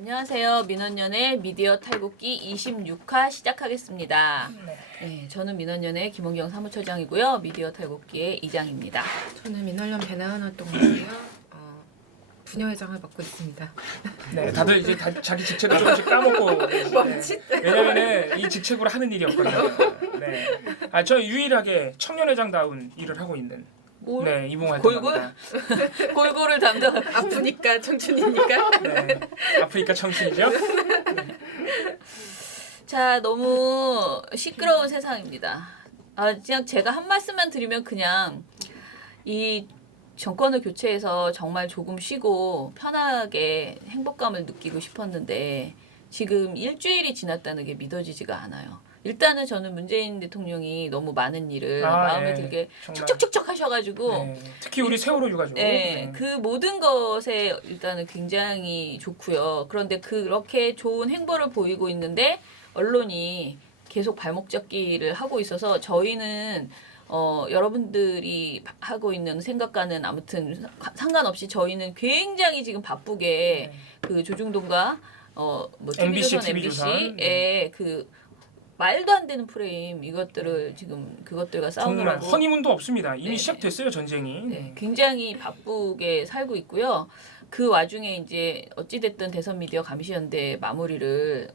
안녕하세요. 민원연의 미디어 탈곡기 26화 시작하겠습니다. 네, 저는 민원연의 김원경 사무처장이고요. 미디어 탈곡기의 이장입니다. 저는 민원연 배나은 활동가고요. 부녀회장을 맡고 있습니다. 네, 다들 이제 자기 직책을 조금씩 까먹고 멈칫? 왜냐면은 이 직책으로 하는 일이 없거든요. 네, 저 유일하게 청년회장다운 일을 하고 있는 네 이봉 활동가입니다. 골고를 담당. 아프니까 청춘이니까. 네, 아프리카 청춘이죠. 자, 너무 시끄러운 세상입니다. 그냥 제가 한 말씀만 드리면 그냥 이 정권을 교체해서 정말 조금 쉬고 편하게 행복감을 느끼고 싶었는데 지금 일주일이 지났다는 게 믿어지지가 않아요. 일단은 저는 문재인 대통령이 너무 많은 일을 마음에 들게 정말. 척척척척 하셔가지고 네, 특히 우리 세월호 유가족. 네, 그 모든 것에 일단은 굉장히 좋고요. 그런데 그렇게 좋은 행보를 보이고 있는데 언론이 계속 발목 잡기를 하고 있어서 저희는 여러분들이 하고 있는 생각과는 아무튼 상관없이 저희는 굉장히 지금 바쁘게 그 조중동과 뭐 TV조선, MBC의 그 말도 안 되는 프레임 이것들을 지금 그것들과 정말 싸우느라고 허니문도 없습니다. 이미 네. 시작됐어요 전쟁이. 네, 굉장히 바쁘게 살고 있고요. 그 와중에 이제 어찌됐든 대선 미디어 감시연대 마무리를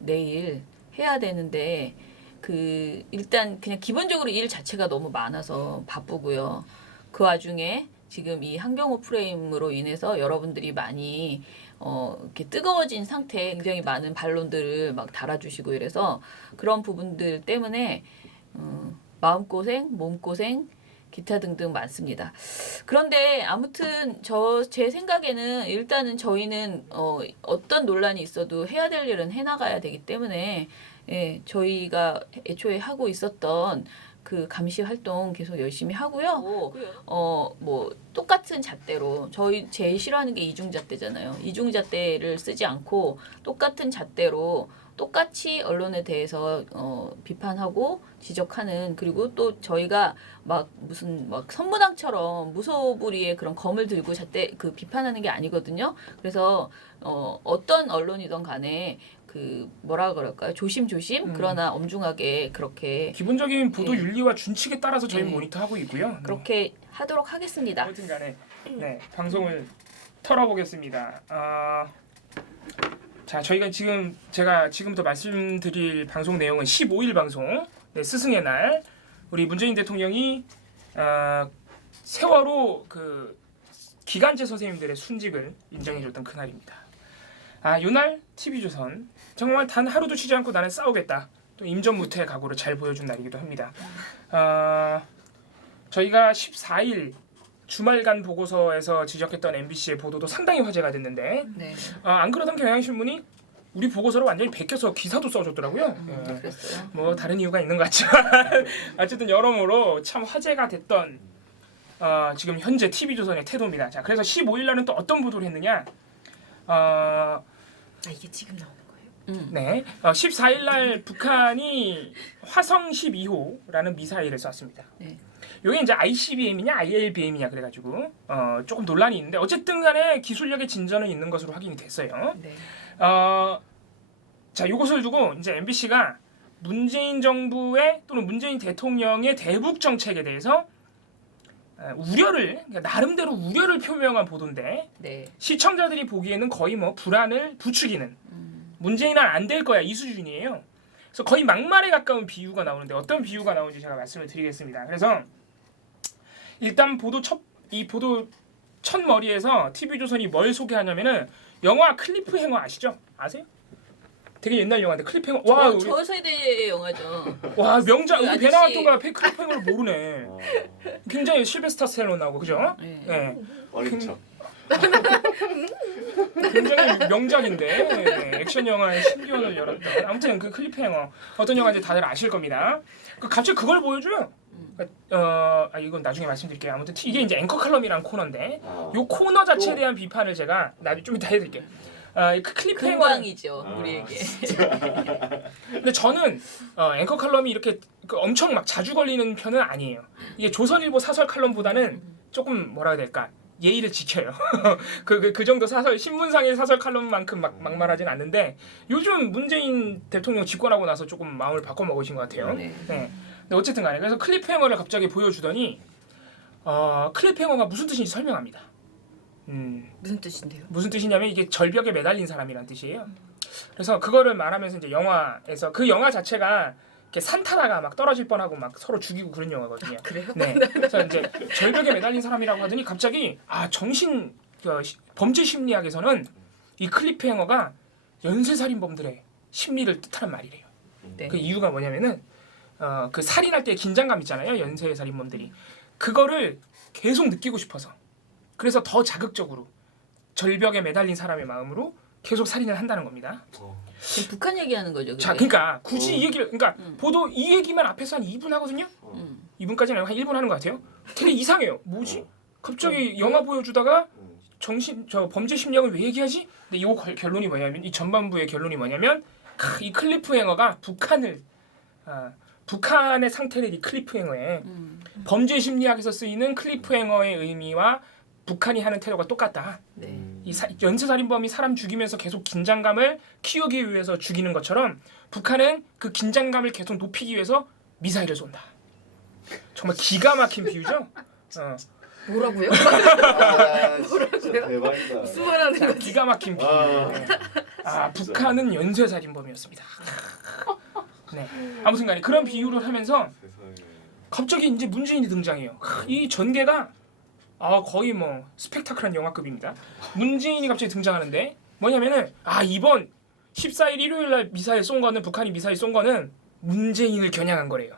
내일 해야 되는데 그 일단 그냥 기본적으로 일 자체가 너무 많아서 바쁘고요. 그 와중에 지금 이 한경호 프레임으로 인해서 여러분들이 많이 이렇게 뜨거워진 상태에 굉장히 많은 반론들을 막 달아주시고 이래서 그런 부분들 때문에 마음고생, 몸고생, 기타 등등 많습니다. 그런데 아무튼 제 생각에는 일단은 저희는 어떤 논란이 있어도 해야 될 일은 해나가야 되기 때문에 예, 저희가 애초에 하고 있었던 그 감시 활동 계속 열심히 하고요. 뭐 똑같은 잣대로 저희 제일 싫어하는 게 이중잣대잖아요. 이중잣대를 쓰지 않고 똑같은 잣대로 똑같이 언론에 대해서 비판하고 지적하는 그리고 또 저희가 막 무슨 막 선무당처럼 무소불위의 그런 검을 들고 잣대 그 비판하는 게 아니거든요. 그래서 어떤 언론이든 간에 그 뭐라 그럴까요? 조심조심 그러나 엄중하게 그렇게 기본적인 보도 윤리와 준칙에 따라서 저희 네. 모니터하고 있고요. 그렇게 하도록 하겠습니다. 아무튼간에 네 방송을 털어보겠습니다. 자 저희가 제가 지금부터 말씀드릴 방송 내용은 15일 방송 네, 스승의 날 우리 문재인 대통령이 세월호 그 기간제 선생님들의 순직을 인정해줬던 그날입니다. 이날 TV조선 정말 단 하루도 쉬지 않고 나는 싸우겠다. 또 임전무태의 각오를 잘 보여준 날이기도 합니다. 저희가 14일 주말간 보고서에서 지적했던 MBC의 보도도 상당히 화제가 됐는데 네, 안 그러던 경향신문이 우리 보고서를 완전히 베껴서 기사도 써줬더라고요. 그랬어요. 뭐 다른 이유가 있는 것 같지만 어쨌든 여러모로 참 화제가 됐던 지금 현재 TV조선의 태도입니다. 자 그래서 15일 날은 또 어떤 보도를 했느냐? 이게 지금 나오는 거예요? 네, 14일 날 북한이 화성 12호라는 미사일을 쐈습니다. 네. 이게 이제 ICBM이냐 ILBM이냐 그래가지고 조금 논란이 있는데 어쨌든간에 기술력의 진전은 있는 것으로 확인이 됐어요. 네. 자, 이것을 두고 이제 MBC가 문재인 정부의 또는 문재인 대통령의 대북 정책에 대해서 그러니까 나름대로 우려를 표명한 보도인데 네. 시청자들이 보기에는 거의 뭐 불안을 부추기는 문재인은 안 될 거야 이 수준이에요. 그래서 거의 막말에 가까운 비유가 나오는데 어떤 비유가 나오는지 제가 말씀을 드리겠습니다. 그래서 일단 보도 첫 머리에서 TV조선이 뭘 소개하냐면은 영화 클리프 행어 아시죠? 아세요? 되게 옛날 영화인데 클리프 행어 저 세대의 영화죠. 와 명작 우리 아저씨. 베나토가 클리프 행어를 모르네. 굉장히 실베스타 스텔론 나오고 그죠? 네. 네. 어린 척. 굉장히 명작인데 네, 액션 영화의 신기원을 열었던 아무튼 그 클리프행어 어떤 영화인지 다들 아실 겁니다. 갑자기 그걸 보여줘요. 이건 나중에 말씀드릴게요. 아무튼 이게 이제 앵커 칼럼이라는 코너인데 이 코너 자체에 대한 비판을 제가 나중에 좀 이따 해드릴게요. 그 클리프행어 금광이죠 우리에게. 근데 저는 앵커 칼럼이 이렇게 엄청 막 자주 걸리는 편은 아니에요. 이게 조선일보 사설 칼럼보다는 조금 뭐라 해야 될까 예의를 지켜요. 그 정도 사설 신문상의 사설 칼럼만큼 막말하진 않는데 요즘 문재인 대통령 집권하고 나서 조금 마음을 바꿔 먹으신 것 같아요. 네. 네. 근데 어쨌든 간에 그래서 클리프행어를 갑자기 보여주더니 클리프행어가 무슨 뜻인지 설명합니다. 무슨 뜻인데요? 무슨 뜻이냐면 이게 절벽에 매달린 사람이란 뜻이에요. 그래서 그거를 말하면서 이제 영화에서 그 영화 자체가 이렇게 산 타다가 막 떨어질 뻔하고 막 서로 죽이고 그런 영화거든요. 그래요? 네. 그래서 이제 절벽에 매달린 사람이라고 하더니 갑자기 범죄 심리학에서는 이 클리프행어가 연쇄살인범들의 심리를 뜻하는 말이래요. 네. 그 이유가 뭐냐면은 그 살인할 때 긴장감 있잖아요. 연쇄살인범들이 그거를 계속 느끼고 싶어서 그래서 더 자극적으로 절벽에 매달린 사람의 마음으로 계속 살인을 한다는 겁니다. 지금 북한 얘기하는 거죠. 그게? 자, 그러니까 굳이 이 얘기를 그러니까 음. 보도 이 얘기만 앞에서 한 2분 하거든요. 2분까지는 아니고 한 1분 하는 것 같아요. 되게 이상해요. 뭐지? 갑자기 영화 보여주다가 범죄 심리학을 왜 얘기하지? 근데 이 결론이 뭐냐면 이 전반부의 결론이 뭐냐면 이 클리프행어가 북한의 상태를 이 클리프행어에 범죄 심리학에서 쓰이는 클리프행어의 의미와 북한이 하는 태도가 똑같다. 네. 이 연쇄살인범이 사람 죽이면서 계속 긴장감을 키우기 위해서 죽이는 것처럼 북한은 그 긴장감을 계속 높이기 위해서 미사일을 쏜다. 정말 기가 막힌 비유죠. 뭐라고요? 진짜 대박이다. 무슨 말 하는 자, 거지? 기가 막힌 비유. 북한은 연쇄살인범이었습니다. 네. 아무튼간에 그런 비유를 하면서 세상에. 갑자기 이제 문재인이 등장해요. 이 전개가 거의 뭐 스펙타클한 영화급입니다. 문재인이 갑자기 등장하는데 뭐냐면은 이번 14일 일요일 날 미사일 쏜 거는 북한이 미사일 쏜 거는 문재인을 겨냥한 거래요.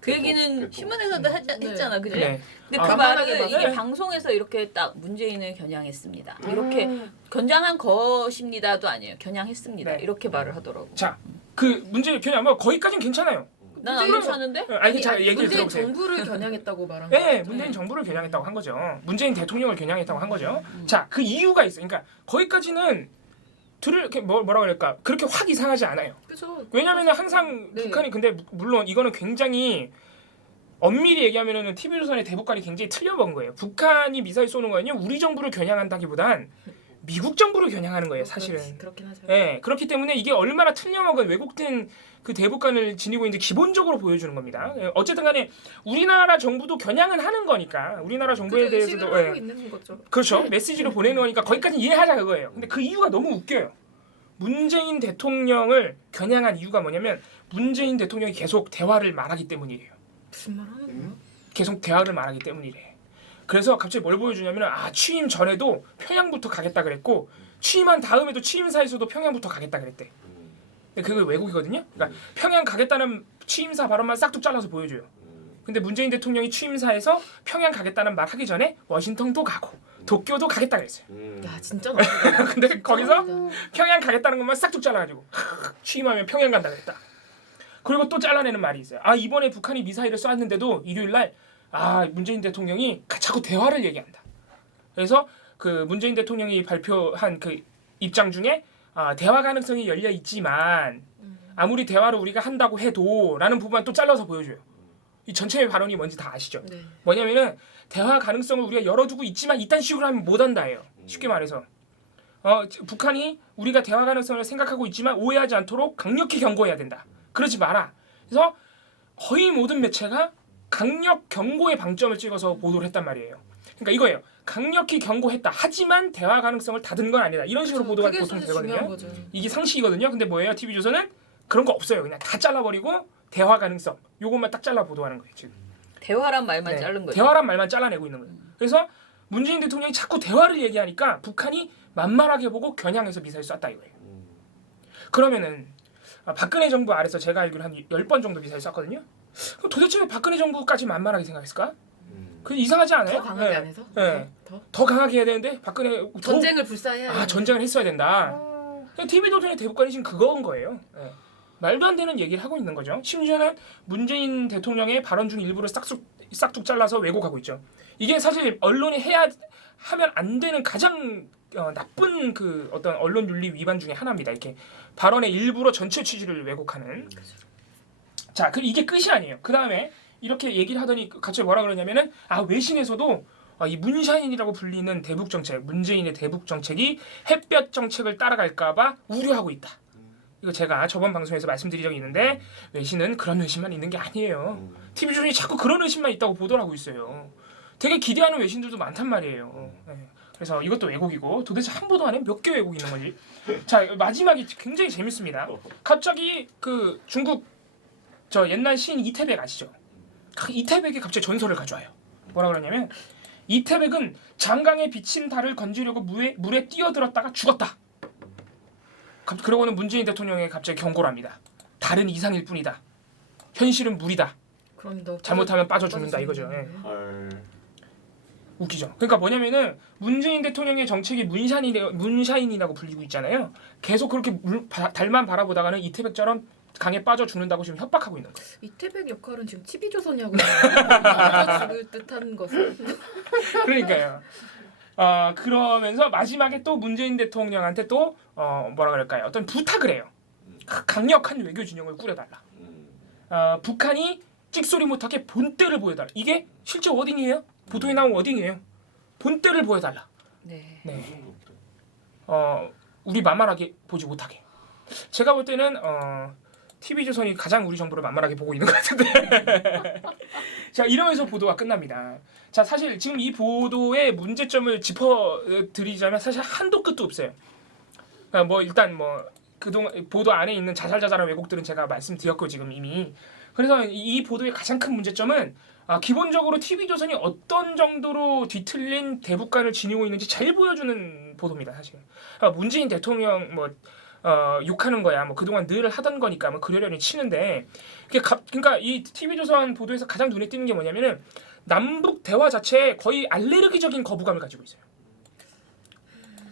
그 얘기는 신문에서도 했잖아, 그지? 네. 근데 아, 그 말을 네. 이게 방송에서 이렇게 딱 문재인을 겨냥했습니다. 이렇게 겨냥한 것입니다도 아니에요. 겨냥했습니다. 네. 이렇게 말을 하더라고. 자, 그 문재인 겨냥 거기까지는 괜찮아요. 난 안 괜찮은데? 아니, 자, 얘기를 문재인 들어보세요. 정부를 겨냥했다고 말한 네, 거죠. 문재인 정부를 겨냥했다고 한 거죠. 문재인 대통령을 겨냥했다고 한 거죠. 자, 그 이유가 있어요. 그러니까 거기까지는 이렇게 뭐라 그럴까? 그렇게 확 이상하지 않아요. 그죠? 왜냐면은 항상 네. 북한이 근데 물론 이거는 굉장히 엄밀히 얘기하면은 TV조선의 대북관이 굉장히 틀려먹은 거예요. 북한이 미사일 쏘는 거는요, 우리 정부를 겨냥한다기보단 미국 정부를 겨냥하는 거예요, 사실은. 그렇긴 하죠. 예, 그렇기 때문에 이게 얼마나 틀려먹은 왜곡된 그 대북관을 지니고 있는지 기본적으로 보여주는 겁니다. 예, 어쨌든 간에 우리나라 정부도 겨냥은 하는 거니까 우리나라 정부에 그죠, 대해서도 의식을 하고 있는 거죠. 그렇죠. 메시지로 보내는 거니까 거기까지 이해하자 그거예요. 근데 그 이유가 너무 웃겨요. 문재인 대통령을 겨냥한 이유가 뭐냐면 문재인 대통령이 계속 대화를 말하기 때문이에요. 무슨 말 하는 거예요? 계속 대화를 말하기 때문이래. 그래서 갑자기 뭘 보여주냐면 취임 전에도 평양부터 가겠다 그랬고 취임한 다음에도 취임사에서도 평양부터 가겠다 그랬대. 근데 그게 왜곡이거든요. 그러니까 평양 가겠다는 취임사 발언만 싹둑 잘라서 보여줘요. 근데 문재인 대통령이 취임사에서 평양 가겠다는 말 하기 전에 워싱턴도 가고 도쿄도 가겠다 그랬어요. 야 진짜 나쁘다. 근데 거기서 평양 가겠다는 것만 싹둑 잘라가지고 취임하면 평양 간다 그랬다. 그리고 또 잘라내는 말이 있어요. 이번에 북한이 미사일을 쐈는데도 일요일날 문재인 대통령이 자꾸 대화를 얘기한다. 그래서 그 문재인 대통령이 발표한 그 입장 중에 대화 가능성이 열려 있지만 아무리 대화를 우리가 한다고 해도 라는 부분만 또 잘라서 보여줘요. 이 전체의 발언이 뭔지 다 아시죠? 네. 뭐냐면은 대화 가능성을 우리가 열어두고 있지만 이딴 식으로 하면 못 한다예요. 쉽게 말해서 북한이 우리가 대화 가능성을 생각하고 있지만 오해하지 않도록 강력히 경고해야 된다. 그러지 마라. 그래서 거의 모든 매체가 강력 경고의 방점을 찍어서 보도를 했단 말이에요. 그러니까 이거예요. 강력히 경고했다. 하지만 대화 가능성을 닫은 건 아니다. 이런 식으로 보도가 그게 보통 사실 중요한 되거든요. 거죠. 이게 상식이거든요. 근데 뭐예요? TV조선은 그런 거 없어요. 그냥 다 잘라버리고 대화 가능성 요것만 딱 잘라 보도하는 거예요. 지금. 대화란 말만 네. 자른 거죠. 대화란 말만 잘라내고 있는 거예요. 그래서 문재인 대통령이 자꾸 대화를 얘기하니까 북한이 만만하게 보고 겨냥해서 미사일 쐈다 이거예요. 그러면은 박근혜 정부 아래서 제가 알기로 한 10번 정도 미사일 쐈거든요. 그럼 도대체 왜 박근혜 정부까지 만만하게 생각했을까? 그 이상하지 않아요? 더 강하게 안 해서? 네. 더? 더 강하게 해야 되는데 박근혜 전쟁을 불사해야 전쟁을 했어야 된다. TV조선의 대북관이 지금 그거인 거예요. 네. 말도 안 되는 얘기를 하고 있는 거죠. 심지어는 문재인 대통령의 발언 중 일부를 싹둑 잘라서 왜곡하고 있죠. 이게 사실 언론이 하면 안 되는 가장 나쁜 그 어떤 언론 윤리 위반 중에 하나입니다. 이렇게 발언의 일부러 전체 취지를 왜곡하는. 자, 이게 끝이 아니에요. 그 다음에 이렇게 얘기를 하더니 갑자기 뭐라 그러냐면은 외신에서도 이 문샤인이라고 불리는 대북 정책, 문재인의 대북 정책이 햇볕 정책을 따라갈까봐 우려하고 있다. 이거 제가 저번 방송에서 말씀드린 적이 있는데 외신은 그런 외신만 있는 게 아니에요. TV조선이 자꾸 그런 외신만 있다고 보도를 하고 있어요. 되게 기대하는 외신들도 많단 말이에요. 네. 그래서 이것도 왜곡이고 도대체 한 보도 안에 몇 개 왜곡이 있는 거지? 자, 마지막이 굉장히 재밌습니다. 갑자기 그 중국 저 옛날 시인 이태백 아시죠? 이태백이 갑자기 전설을 가져와요. 뭐라 그러냐면 이태백은 장강에 비친 달을 건지려고 물에 뛰어들었다가 죽었다. 그러고는 문재인 대통령에 갑자기 경고를 합니다. 달은 이상일 뿐이다. 현실은 물이다. 그럼 너 잘못하면 빠져 죽는다 이거죠. 예. 웃기죠. 그러니까 뭐냐면은 문재인 대통령의 정책이 문샤인이라고 불리고 있잖아요. 계속 그렇게 달만 바라보다가는 이태백처럼 강에 빠져 죽는다고 지금 협박하고 있는 거예요. 이태백 역할은 지금 TV조선이하고 빠져 죽을 듯한 것을. 그러니까요. 그러면서 마지막에 또 문재인 대통령한테 또 뭐라 그럴까요? 어떤 부탁을 해요. 강력한 외교 진영을 꾸려달라. 북한이 찍소리 못하게 본때를 보여달라. 이게 실제 워딩이에요. 보도에 나온 워딩이에요. 본때를 보여달라. 네. 네. 우리 만만하게 보지 못하게. 제가 볼 때는 TV조선이 가장 우리 정부를 만만하게 보고 있는 것 같은데. 자, 이러면서 보도가 끝납니다. 자, 사실 지금 이 보도의 문제점을 짚어드리자면 사실 한도 끝도 없어요. 뭐 일단 뭐 그동안 보도 안에 있는 자잘자잘한 왜곡들은 제가 말씀드렸고 지금 이미. 그래서 이 보도의 가장 큰 문제점은 기본적으로 TV조선이 어떤 정도로 뒤틀린 대북관을 지니고 있는지 잘 보여주는 보도입니다. 사실 문재인 대통령 뭐 욕하는 거야 뭐 그동안 늘 하던 거니까 뭐 그러려니 치는데 그러니까 이 TV조선 보도에서 가장 눈에 띄는 게 뭐냐면은 남북 대화 자체에 거의 알레르기적인 거부감을 가지고 있어요.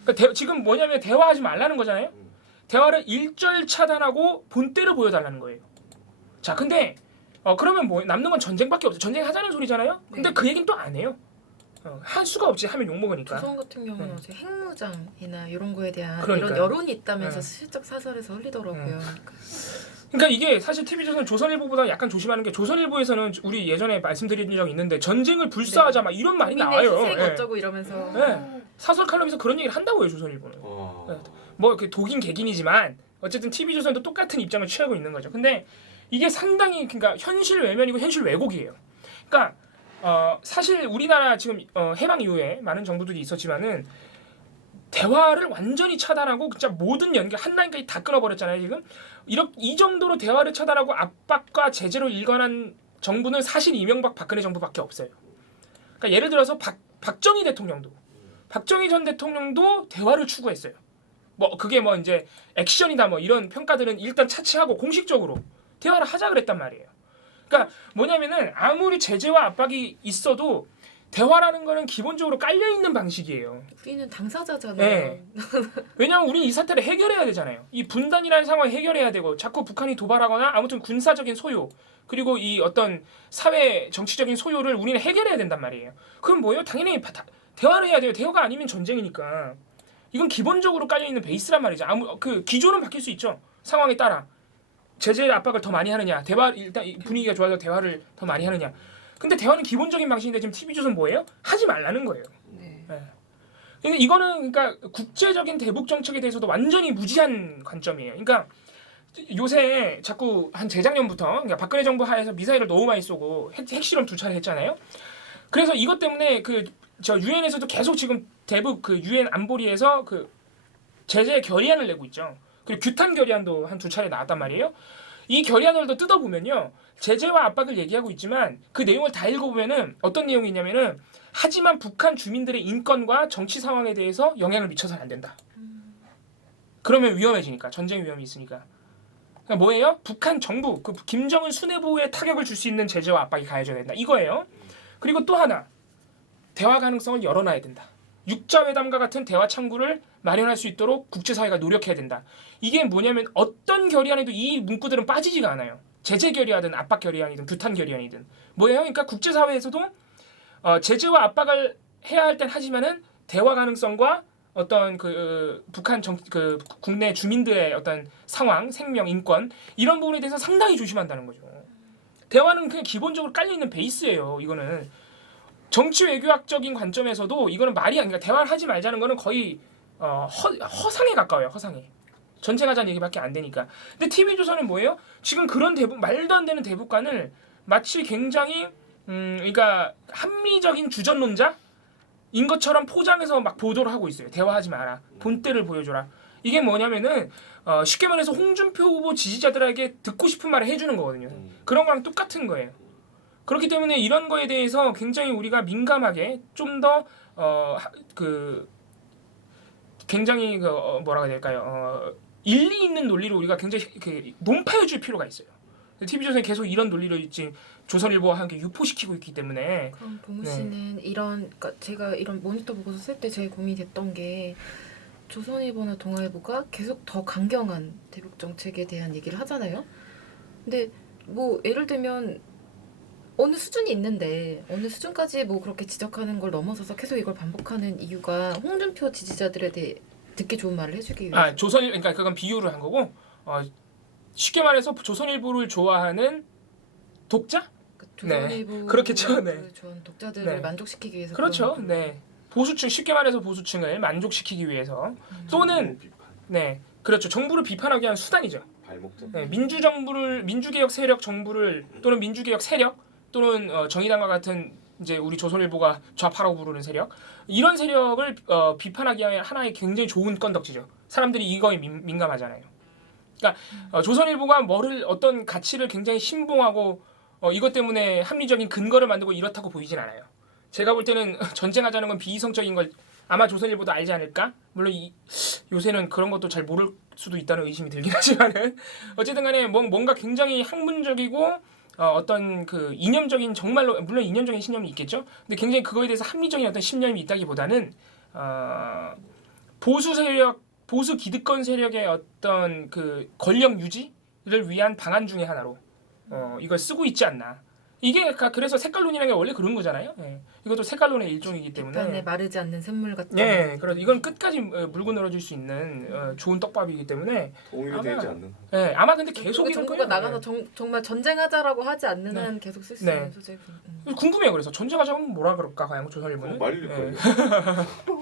그러니까 지금 뭐냐면 대화하지 말라는 거잖아요. 대화를 일절 차단하고 본때를 보여달라는 거예요. 자, 근데 그러면 뭐 남는 건 전쟁밖에 없어. 전쟁 하자는 소리잖아요. 근데 네. 그 얘기는 또 안 해요. 할 수가 없지. 하면 욕 먹으니까. 조선 같은 경우는 어제 핵무장이나 이런 거에 대한 그러니까요. 이런 여론이 있다면서 네. 슬쩍 사설에서 흘리더라고요. 그러니까 이게 사실 TV조선 조선일보보다 약간 조심하는 게 조선일보에서는 우리 예전에 말씀드린 적이 있는데 전쟁을 불사하자 막 이런 말이 국민의 나와요. 희생 예. 어쩌고 이러면서. 네. 사설 칼럼에서 그런 얘기를 한다고요. 조선일보는. 뭐 그 독인 개긴이지만 어쨌든 TV조선도 똑같은 입장을 취하고 있는 거죠. 근데 이게 상당히 그러니까 현실 외면이고 현실 왜곡이에요. 그러니까 사실 우리나라 지금 해방 이후에 많은 정부들이 있었지만은 대화를 완전히 차단하고 진짜 모든 연결 한 라인까지 다 끊어버렸잖아요. 지금 이 정도로 대화를 차단하고 압박과 제재로 일관한 정부는 사실 이명박 박근혜 정부밖에 없어요. 그러니까 예를 들어서 박정희 전 대통령도 대화를 추구했어요. 뭐 그게 뭐 이제 액션이다 뭐 이런 평가들은 일단 차치하고 공식적으로 대화를 하자 그랬단 말이에요. 그러니까 뭐냐면은 아무리 제재와 압박이 있어도 대화라는 거는 기본적으로 깔려 있는 방식이에요. 우리는 당사자잖아요. 네. 왜냐하면 우리는 이 사태를 해결해야 되잖아요. 이 분단이라는 상황을 해결해야 되고 자꾸 북한이 도발하거나 아무튼 군사적인 소요 그리고 이 어떤 사회 정치적인 소요를 우리는 해결해야 된단 말이에요. 그럼 뭐예요? 당연히 대화를 해야 돼요. 대화가 아니면 전쟁이니까. 이건 기본적으로 깔려 있는 베이스란 말이죠. 그 기조는 바뀔 수 있죠. 상황에 따라 제재 압박을 더 많이 하느냐, 일단 분위기가 좋아서 대화를 더 많이 하느냐. 근데 대화는 기본적인 방식인데 지금 TV조선 뭐예요? 하지 말라는 거예요. 네. 네. 근데 이거는 그러니까 국제적인 대북 정책에 대해서도 완전히 무지한 관점이에요. 그러니까 요새 자꾸 한 재작년부터 그러니까 박근혜 정부 하에서 미사일을 너무 많이 쏘고 핵실험 2차례 했잖아요. 그래서 이것 때문에 저 유엔에서도 계속 지금 대북 그 유엔 안보리에서 그 제재 결의안을 내고 있죠. 그리고 규탄 결의안도 한 2차례 나왔단 말이에요. 이 결의안을 더 뜯어보면요. 제재와 압박을 얘기하고 있지만 그 내용을 다 읽어보면은 어떤 내용이 있냐면은 하지만 북한 주민들의 인권과 정치 상황에 대해서 영향을 미쳐서는 안 된다. 그러면 위험해지니까. 전쟁 위험이 있으니까. 그러니까 뭐예요? 북한 정부, 그 김정은 수뇌부에 타격을 줄 수 있는 제재와 압박이 가해져야 된다. 이거예요. 그리고 또 하나. 대화 가능성을 열어놔야 된다. 육자회담과 같은 대화 창구를 마련할 수 있도록 국제사회가 노력해야 된다. 이게 뭐냐면 어떤 결의안에도 이 문구들은 빠지지가 않아요. 제재 결의안이든 압박 결의안이든 규탄 결의안이든 뭐예요? 그러니까 국제사회에서도 제재와 압박을 해야 할 땐 하지만은 대화 가능성과 어떤 북한 국내 주민들의 어떤 상황, 생명, 인권 이런 부분에 대해서 상당히 조심한다는 거죠. 대화는 그냥 기본적으로 깔려 있는 베이스예요. 이거는 정치 외교학적인 관점에서도 이거는 말이 아니라 대화를 하지 말자는 거는 거의 허상에 가까워요. 허상에. 전쟁하자는 얘기밖에 안 되니까. 근데 TV조선은 뭐예요? 지금 그런 말도 안 되는 대북관을 마치 굉장히 그러니까 합리적인 주전론자인 것처럼 포장해서 막 보도를 하고 있어요. 대화하지 마라. 본때를 보여줘라. 이게 뭐냐면은 쉽게 말해서 홍준표 후보 지지자들에게 듣고 싶은 말을 해주는 거거든요. 그런 거랑 똑같은 거예요. 그렇기 때문에 이런 거에 대해서 굉장히 우리가 민감하게 좀 더 굉장히 뭐라고 해야 될까요? 일리 있는 논리로 우리가 굉장히 논파해줄 필요가 있어요. TV조선이 계속 이런 논리를 지금 조선일보와 함께 유포시키고 있기 때문에. 그럼 보무 씨는 이런, 그러니까 제가 이런 모니터 보고서 쓸 때 제일 고민이 됐던 게 조선일보나 동아일보가 계속 더 강경한 대북 정책에 대한 얘기를 하잖아요. 근데 뭐 예를 들면 어느 수준이 있는데 어느 수준까지 뭐 그렇게 지적하는 걸 넘어서서 계속 이걸 반복하는 이유가 홍준표 지지자들에 대해 듣기 좋은 말을 해주기 위해서. 그러니까 그건 비유를 한 거고 쉽게 말해서 조선일보를 좋아하는 독자? 조선일보 네. 그렇겠죠. 네. 좋아하는 독자들을 네. 만족시키기 위해서. 그렇죠. 그런 네. 보수층 쉽게 말해서 보수층을 만족시키기 위해서 또는 네 그렇죠. 정부를 비판하기 위한 수단이죠. 발목적. 네, 민주개혁 세력 정부를 또는 민주개혁 세력 또는 정의당과 같은 이제 우리 조선일보가 좌파라고 부르는 세력 이런 세력을 비판하기 위한 하나의 굉장히 좋은 건덕지죠. 사람들이 이거에 민감하잖아요. 그러니까 조선일보가 어떤 가치를 굉장히 신봉하고 이것 때문에 합리적인 근거를 만들고 이렇다고 보이진 않아요. 제가 볼 때는 전쟁하자는 건 비이성적인 걸 아마 조선일보도 알지 않을까? 물론 요새는 그런 것도 잘 모를 수도 있다는 의심이 들긴 하지만은 어쨌든 간에 뭔가 굉장히 학문적이고 어떤 그 이념적인 정말로 물론 이념적인 신념이 있겠죠. 근데 굉장히 그거에 대해서 합리적인 어떤 신념이 있다기보다는 보수 세력, 보수 기득권 세력의 어떤 그 권력 유지를 위한 방안 중에 하나로 이걸 쓰고 있지 않나. 이게 그래서 색깔론이라는 게 원래 그런 거잖아요. 예. 이것도 색깔론의 일종이기 때문에. 비판에 마르지 않는 샘물 같은. 예, 그래서 이건 끝까지 물고 늘어질 수 있는 좋은 떡밥이기 때문에. 동일되지 않는. 예, 아마 근데 계속 이럴 정부가 거예요. 나가서 정말 전쟁하자라고 하지 않는 한 계속 쓸 수 있는 소재. 궁금해요. 그래서 전쟁하자면 뭐라 그럴까 과연 조선일보는. 말릴 거예요.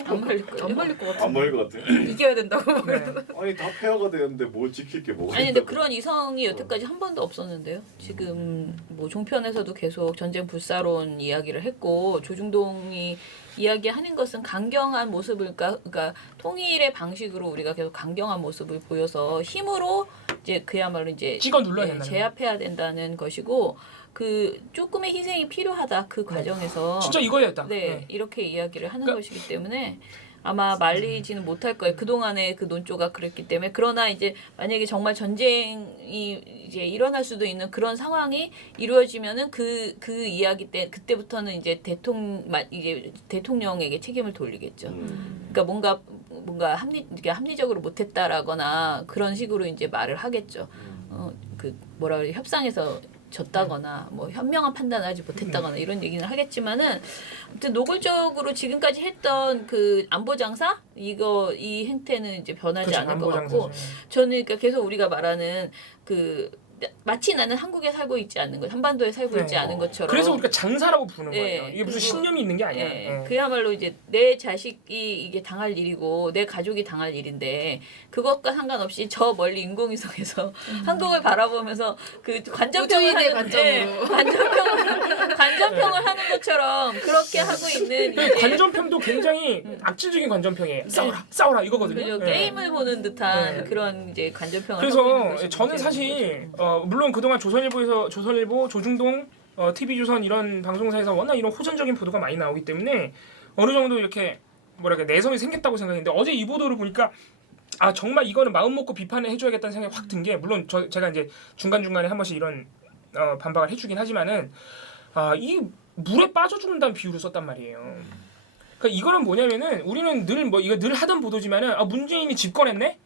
안 말릴 거. 안 말릴 것 같아. 안 말릴 것 같아. 이겨야 된다고. 네. 아니 다 폐허가 되는데 뭘 지킬 게 뭐가 아니 근데 있다고. 그런 이성이 여태까지 한 번도 없었는데요. 지금 뭐 종편에서도 계속 전쟁 불사론 이야기를 했고 조중동이 이야기하는 것은 강경한 모습을 그러니까 통일의 방식으로 우리가 계속 강경한 모습을 보여서 힘으로 이제 그야말로 이제 찍어 눌러야 된다는 제압해야 된다는 것이고 그 조금의 희생이 필요하다 그 과정에서 진짜 이거였다. 네, 이렇게 이야기를 하는 그러니까 것이기 때문에 아마 말리지는 못할 거예요. 그동안의 그 논조가 그랬기 때문에. 그러나 이제 만약에 정말 전쟁이 이제 일어날 수도 있는 그런 상황이 이루어지면은 그 이야기 때 그때부터는 이제 대통령에게 책임을 돌리겠죠. 그러니까 뭔가 합리적으로 못했다라거나 그런 식으로 이제 말을 하겠죠. 그 뭐라 그래 협상에서 졌다거나 뭐 현명한 판단을 하지 못했다거나 이런 얘기는 하겠지만은 아무튼 노골적으로 지금까지 했던 그 안보 장사 이 행태는 이제 변하지 않을 것 같고 저는 그러니까 계속 우리가 말하는 그 마치 나는 한국에 살고 있지 않는 것, 한반도에 살고 있지 않은 것처럼. 그래서 우리가 장사라고 부르는 거예요. 네, 이게 무슨 신념이 있는 게 아니야. 네, 그야말로 이제 내 자식이 이게 당할 일이고 내 가족이 당할 일인데 그것과 상관없이 저 멀리 인공위성에서 한국을 바라보면서 그 관전평을 하는 관전평을 하는 것처럼 그렇게 하고 있는 이제 관전평도 굉장히 악질적인 관전평이에요. 싸워라 이거거든요. 그죠, 게임을 보는 듯한 그런 이제 관전평을 하고 있는 그래서 것이 저는 사실 물론 그동안 조선일보, 조중동, TV조선 이런 방송사에서 워낙 이런 호전적인 보도가 많이 나오기 때문에 어느 정도 이렇게 뭐랄까 내성이 생겼다고 생각했는데 어제 이 보도를 보니까 아 정말 이거는 마음 먹고 비판을 해줘야겠다는 생각이 확 든 게 물론 제가 이제 중간중간에 한 번씩 이런 반박을 해주긴 하지만은 이 물에 빠져 죽는다는 비유를 썼단 말이에요. 그러니까 이거는 뭐냐면은 우리는 이거 늘 하던 보도지만은 문재인이 집권했네?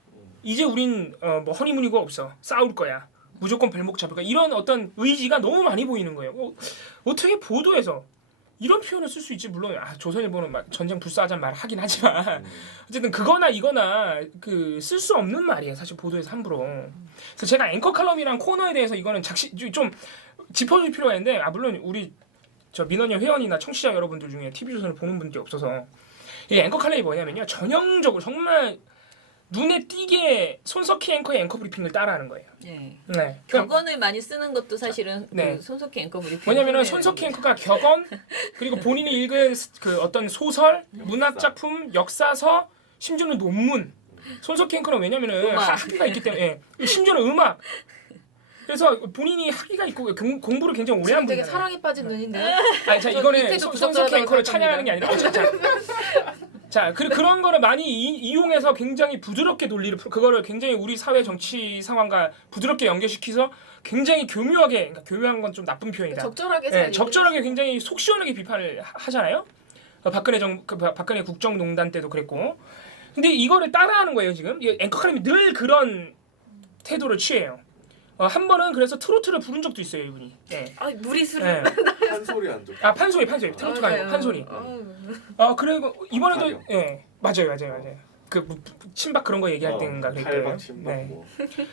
이제 우린 뭐 허니문이고 없어. 싸울 거야. 무조건 발목 잡을 거야. 이런 어떤 의지가 너무 많이 보이는 거예요. 어떻게 보도에서 이런 표현을 쓸 수 있지? 물론 조선일보는 막 전쟁 불사하자는 말을 하긴 하지만 어쨌든 그거나 이거나 그 쓸 수 없는 말이에요. 사실 보도에서 함부로. 그래서 제가 앵커 칼럼이랑 코너에 대해서 이거는 좀 짚어줄 필요가 있는데 물론 우리 저 민원연 회원이나 청취자 여러분들 중에 TV조선을 보는 분들이 없어서 이 앵커 칼럼이 뭐냐면요. 전형적으로 정말 눈에 띄게 손석희 앵커의 앵커 브리핑을 따라하는 거예요. 네. 네. 격언을 많이 쓰는 것도 사실은 네. 그 손석희 앵커 브리핑. 뭐냐면은 손석희 앵커가 격언 그리고 본인이 읽은 그 어떤 소설, 문학 작품, 역사서, 심지어는 논문. 손석희 앵커는 왜냐면은 음악. 학위가 있기 때문에 심지어는 음악. 그래서 본인이 학위가 있고 공부를 굉장히 오래 한 되게 분이에요. 사랑에 빠진 눈인데. 아니 자 저 이거는 밑에도 손석희 부적절하다고 앵커를 찬양하는 게 아니라 자 그런 거를 많이 이용해서 굉장히 부드럽게 논리를 그거를 굉장히 우리 사회 정치 상황과 부드럽게 연결시켜서 굉장히 교묘하게 그러니까 교묘한 건 좀 나쁜 표현이다. 적절하게 네, 잘 적절하게 굉장히 속 시원하게 비판을 하잖아요. 박근혜 국정농단 때도 그랬고. 근데 이거를 따라하는 거예요 지금. 앵커 칼럼이 늘 그런 태도를 취해요. 한 번은 그래서 트로트를 부른 적도 있어요 이분이. 네. 아 무리수를. 네. 판소리 한 적. 아 판소리 트로트가 아니고 판소리. 그리고 이번에도 가격. 예 맞아요. 그 친박 그런 거 얘기할 때인가 그랬고요. 탈박, 친박, 네. 뭐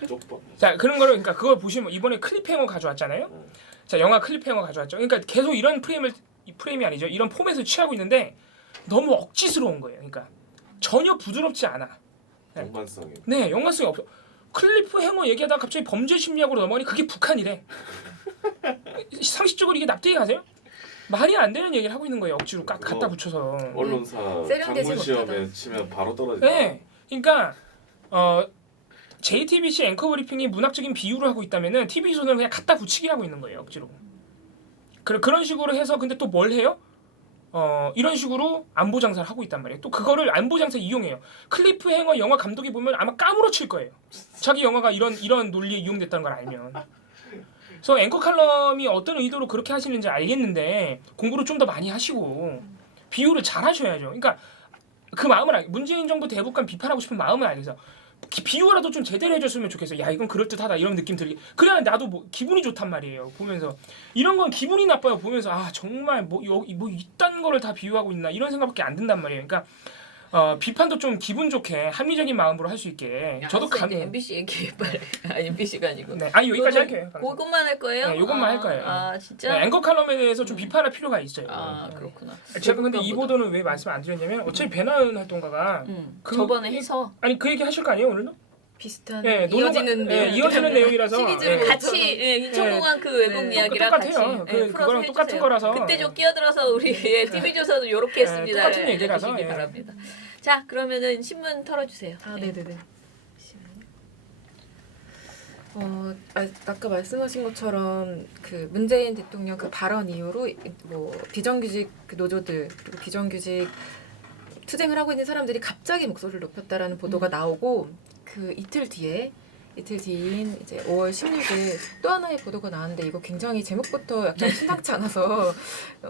쪽박. 자 그런 거를 그러니까 그걸 보시면 이번에 클립행어 가져왔잖아요. 자 영화 클립행어 가져왔죠. 그러니까 계속 이런 프레임이 아니죠. 이런 포맷을 취하고 있는데 너무 억지스러운 거예요. 그러니까 전혀 부드럽지 않아. 연관성이. 네 연관성이 없어. 클리프행어 얘기하다가 갑자기 범죄 심리학으로 넘어가니 그게 북한이래. 상식적으로 이게 납득이 가세요? 말이 안 되는 얘기를 하고 있는 거예요. 억지로 갖다 붙여서. 언론사 세련되지 장문 시험에 못하다. 치면 바로 떨어지죠. 네, 그러니까 JTBC 앵커 브리핑이 문학적인 비유를 하고 있다면은 TV조선은 그냥 갖다 붙이기 하고 있는 거예요. 억지로. 그런 식으로 해서 근데 또 뭘 해요? 이런 식으로 안보 장사를 하고 있단 말이에요. 또 그거를 안보 장사 이용해요. 클리프 행어 영화 감독이 보면 아마 까무러칠 거예요. 자기 영화가 이런 논리에 이용됐다는 걸 알면. 그래서 앵커 칼럼이 어떤 의도로 그렇게 하시는지 알겠는데 공부를 좀 더 많이 하시고 비유를 잘 하셔야죠. 그러니까 그 마음을 문재인 정부 대북관 비판하고 싶은 마음을 알겠어. 비유라도 좀 제대로 해줬으면 좋겠어요. 야 이건 그럴듯하다 이런 느낌 들게. 그래야 나도 뭐 기분이 좋단 말이에요. 보면서 이런 건 기분이 나빠요. 보면서 아 정말 뭐 이딴 거를 다 비유하고 있나 이런 생각밖에 안 든단 말이에요. 그러니까 비판도 좀 기분 좋게 합리적인 마음으로 할 수 있게. 저도 MBC 얘기해 빨리. MBC가 아니고. 네, 아니 여기까지 할게요. 그것만 할 거예요? 네, 요것만 할 거예요. 아 진짜? 네, 앵커 칼럼에 대해서 좀 비판할 필요가 있어요. 아 그렇구나. 제가 근데 이 보도는 왜 말씀 안 드렸냐면 어차피 배나은 활동가가 저번에 해서 아니 그 얘기 하실 거 아니에요 오늘도? 비슷한 예, 이어지는 이어지는 내용이라서 시리즈를 예. 같이 인천공항 그 외국 네. 이야기랑 똑같아요. 같이 그거랑 똑같은 거라서. 그때 좀 끼어들어서 우리 TV조선은 이렇게 했습니다. 똑같은 얘기라서, 해주시기 예. 바랍니다. 자 그러면은 신문 털어주세요. 아 네네네. 아까 말씀하신 것처럼 그 문재인 대통령 그 발언 이후로 뭐 비정규직 그 노조들 그리고 비정규직 투쟁을 하고 있는 사람들이 갑자기 목소리를 높였다라는 보도가 나오고 그 이틀 뒤인 이제 5월 16일 또 하나의 보도가 나왔는데 이거 굉장히 제목부터 약간 심상치 않아서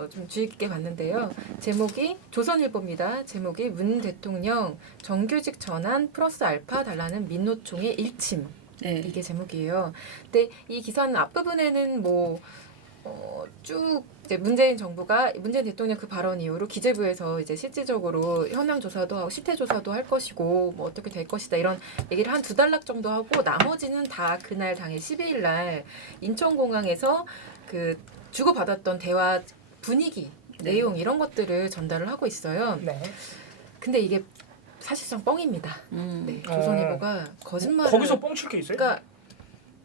좀 주의 깊게 봤는데요. 제목이 조선일보입니다. 제목이 문 대통령 정규직 전환 플러스 알파 달라는 민노총의 일침. 네. 이게 제목이에요. 근데 이 기사는 앞부분에는 쭉 이제 문재인 대통령 그 발언 이후로 기재부에서 이제 실질적으로 현황 조사도 하고 실태 조사도 할 것이고 뭐 어떻게 될 것이다 이런 얘기를 한 2달락 정도 하고 나머지는 다 그날 당일 12일 날 인천공항에서 그 주고받았던 대화 분위기, 내용 이런 것들을 전달을 하고 있어요. 네. 근데 이게 사실상 뻥입니다. 네, 조선일보가 거짓말을 거기서 뻥칠 게 있어요? 그러니까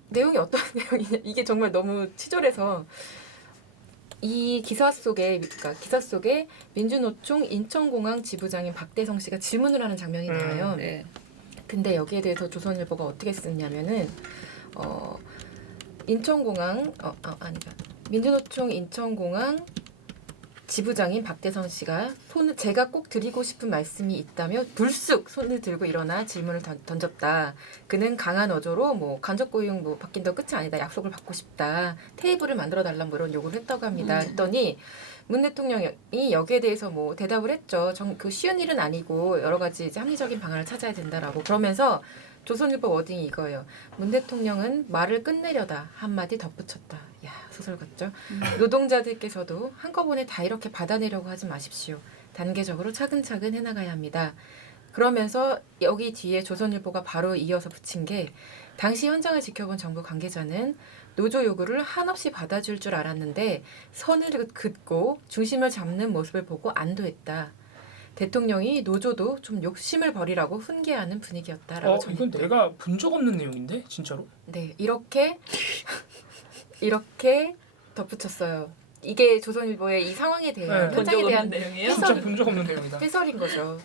내용이 어떤 내용이냐 이게 정말 너무 치졸해서 이 기사 속에 민주노총 인천공항 지부장인 박대성 씨가 질문을 하는 장면이 나와요. 네. 근데 여기에 대해서 조선일보가 어떻게 쓰냐면은 인천공항 민주노총 인천공항 지부장인 박대성 씨가 제가 꼭 드리고 싶은 말씀이 있다며 불쑥 손을 들고 일어나 질문을 던졌다. 그는 강한 어조로 뭐 간접 고용 바뀐다고 끝이 아니다. 약속을 받고 싶다. 테이블을 만들어 달라 뭐 이런 요구를 했다고 합니다. 했더니 문 대통령이 여기에 대해서 뭐 대답을 했죠. 그 쉬운 일은 아니고 여러 가지 이제 합리적인 방안을 찾아야 된다라고 그러면서 조선일보 워딩이 이거예요. 문 대통령은 말을 끝내려다 한마디 덧붙였다. 야 소설 같죠? 노동자들께서도 한꺼번에 다 이렇게 받아내려고 하지 마십시오. 단계적으로 차근차근 해나가야 합니다. 그러면서 여기 뒤에 조선일보가 바로 이어서 붙인 게 당시 현장을 지켜본 정부 관계자는 노조 요구를 한없이 받아줄 줄 알았는데 선을 긋고 중심을 잡는 모습을 보고 안도했다. 대통령이 노조도 좀 욕심을 버리라고 훈계하는 분위기였다라고 전했대요. 이건 내가 본 적 없는 내용인데 진짜로? 네, 이렇게 덧붙였어요. 이게 조선일보의 이 상황에 대한 네. 현장에 대한 내용이에요. 진짜 본 적 없는 내용이다. 해설인 거죠.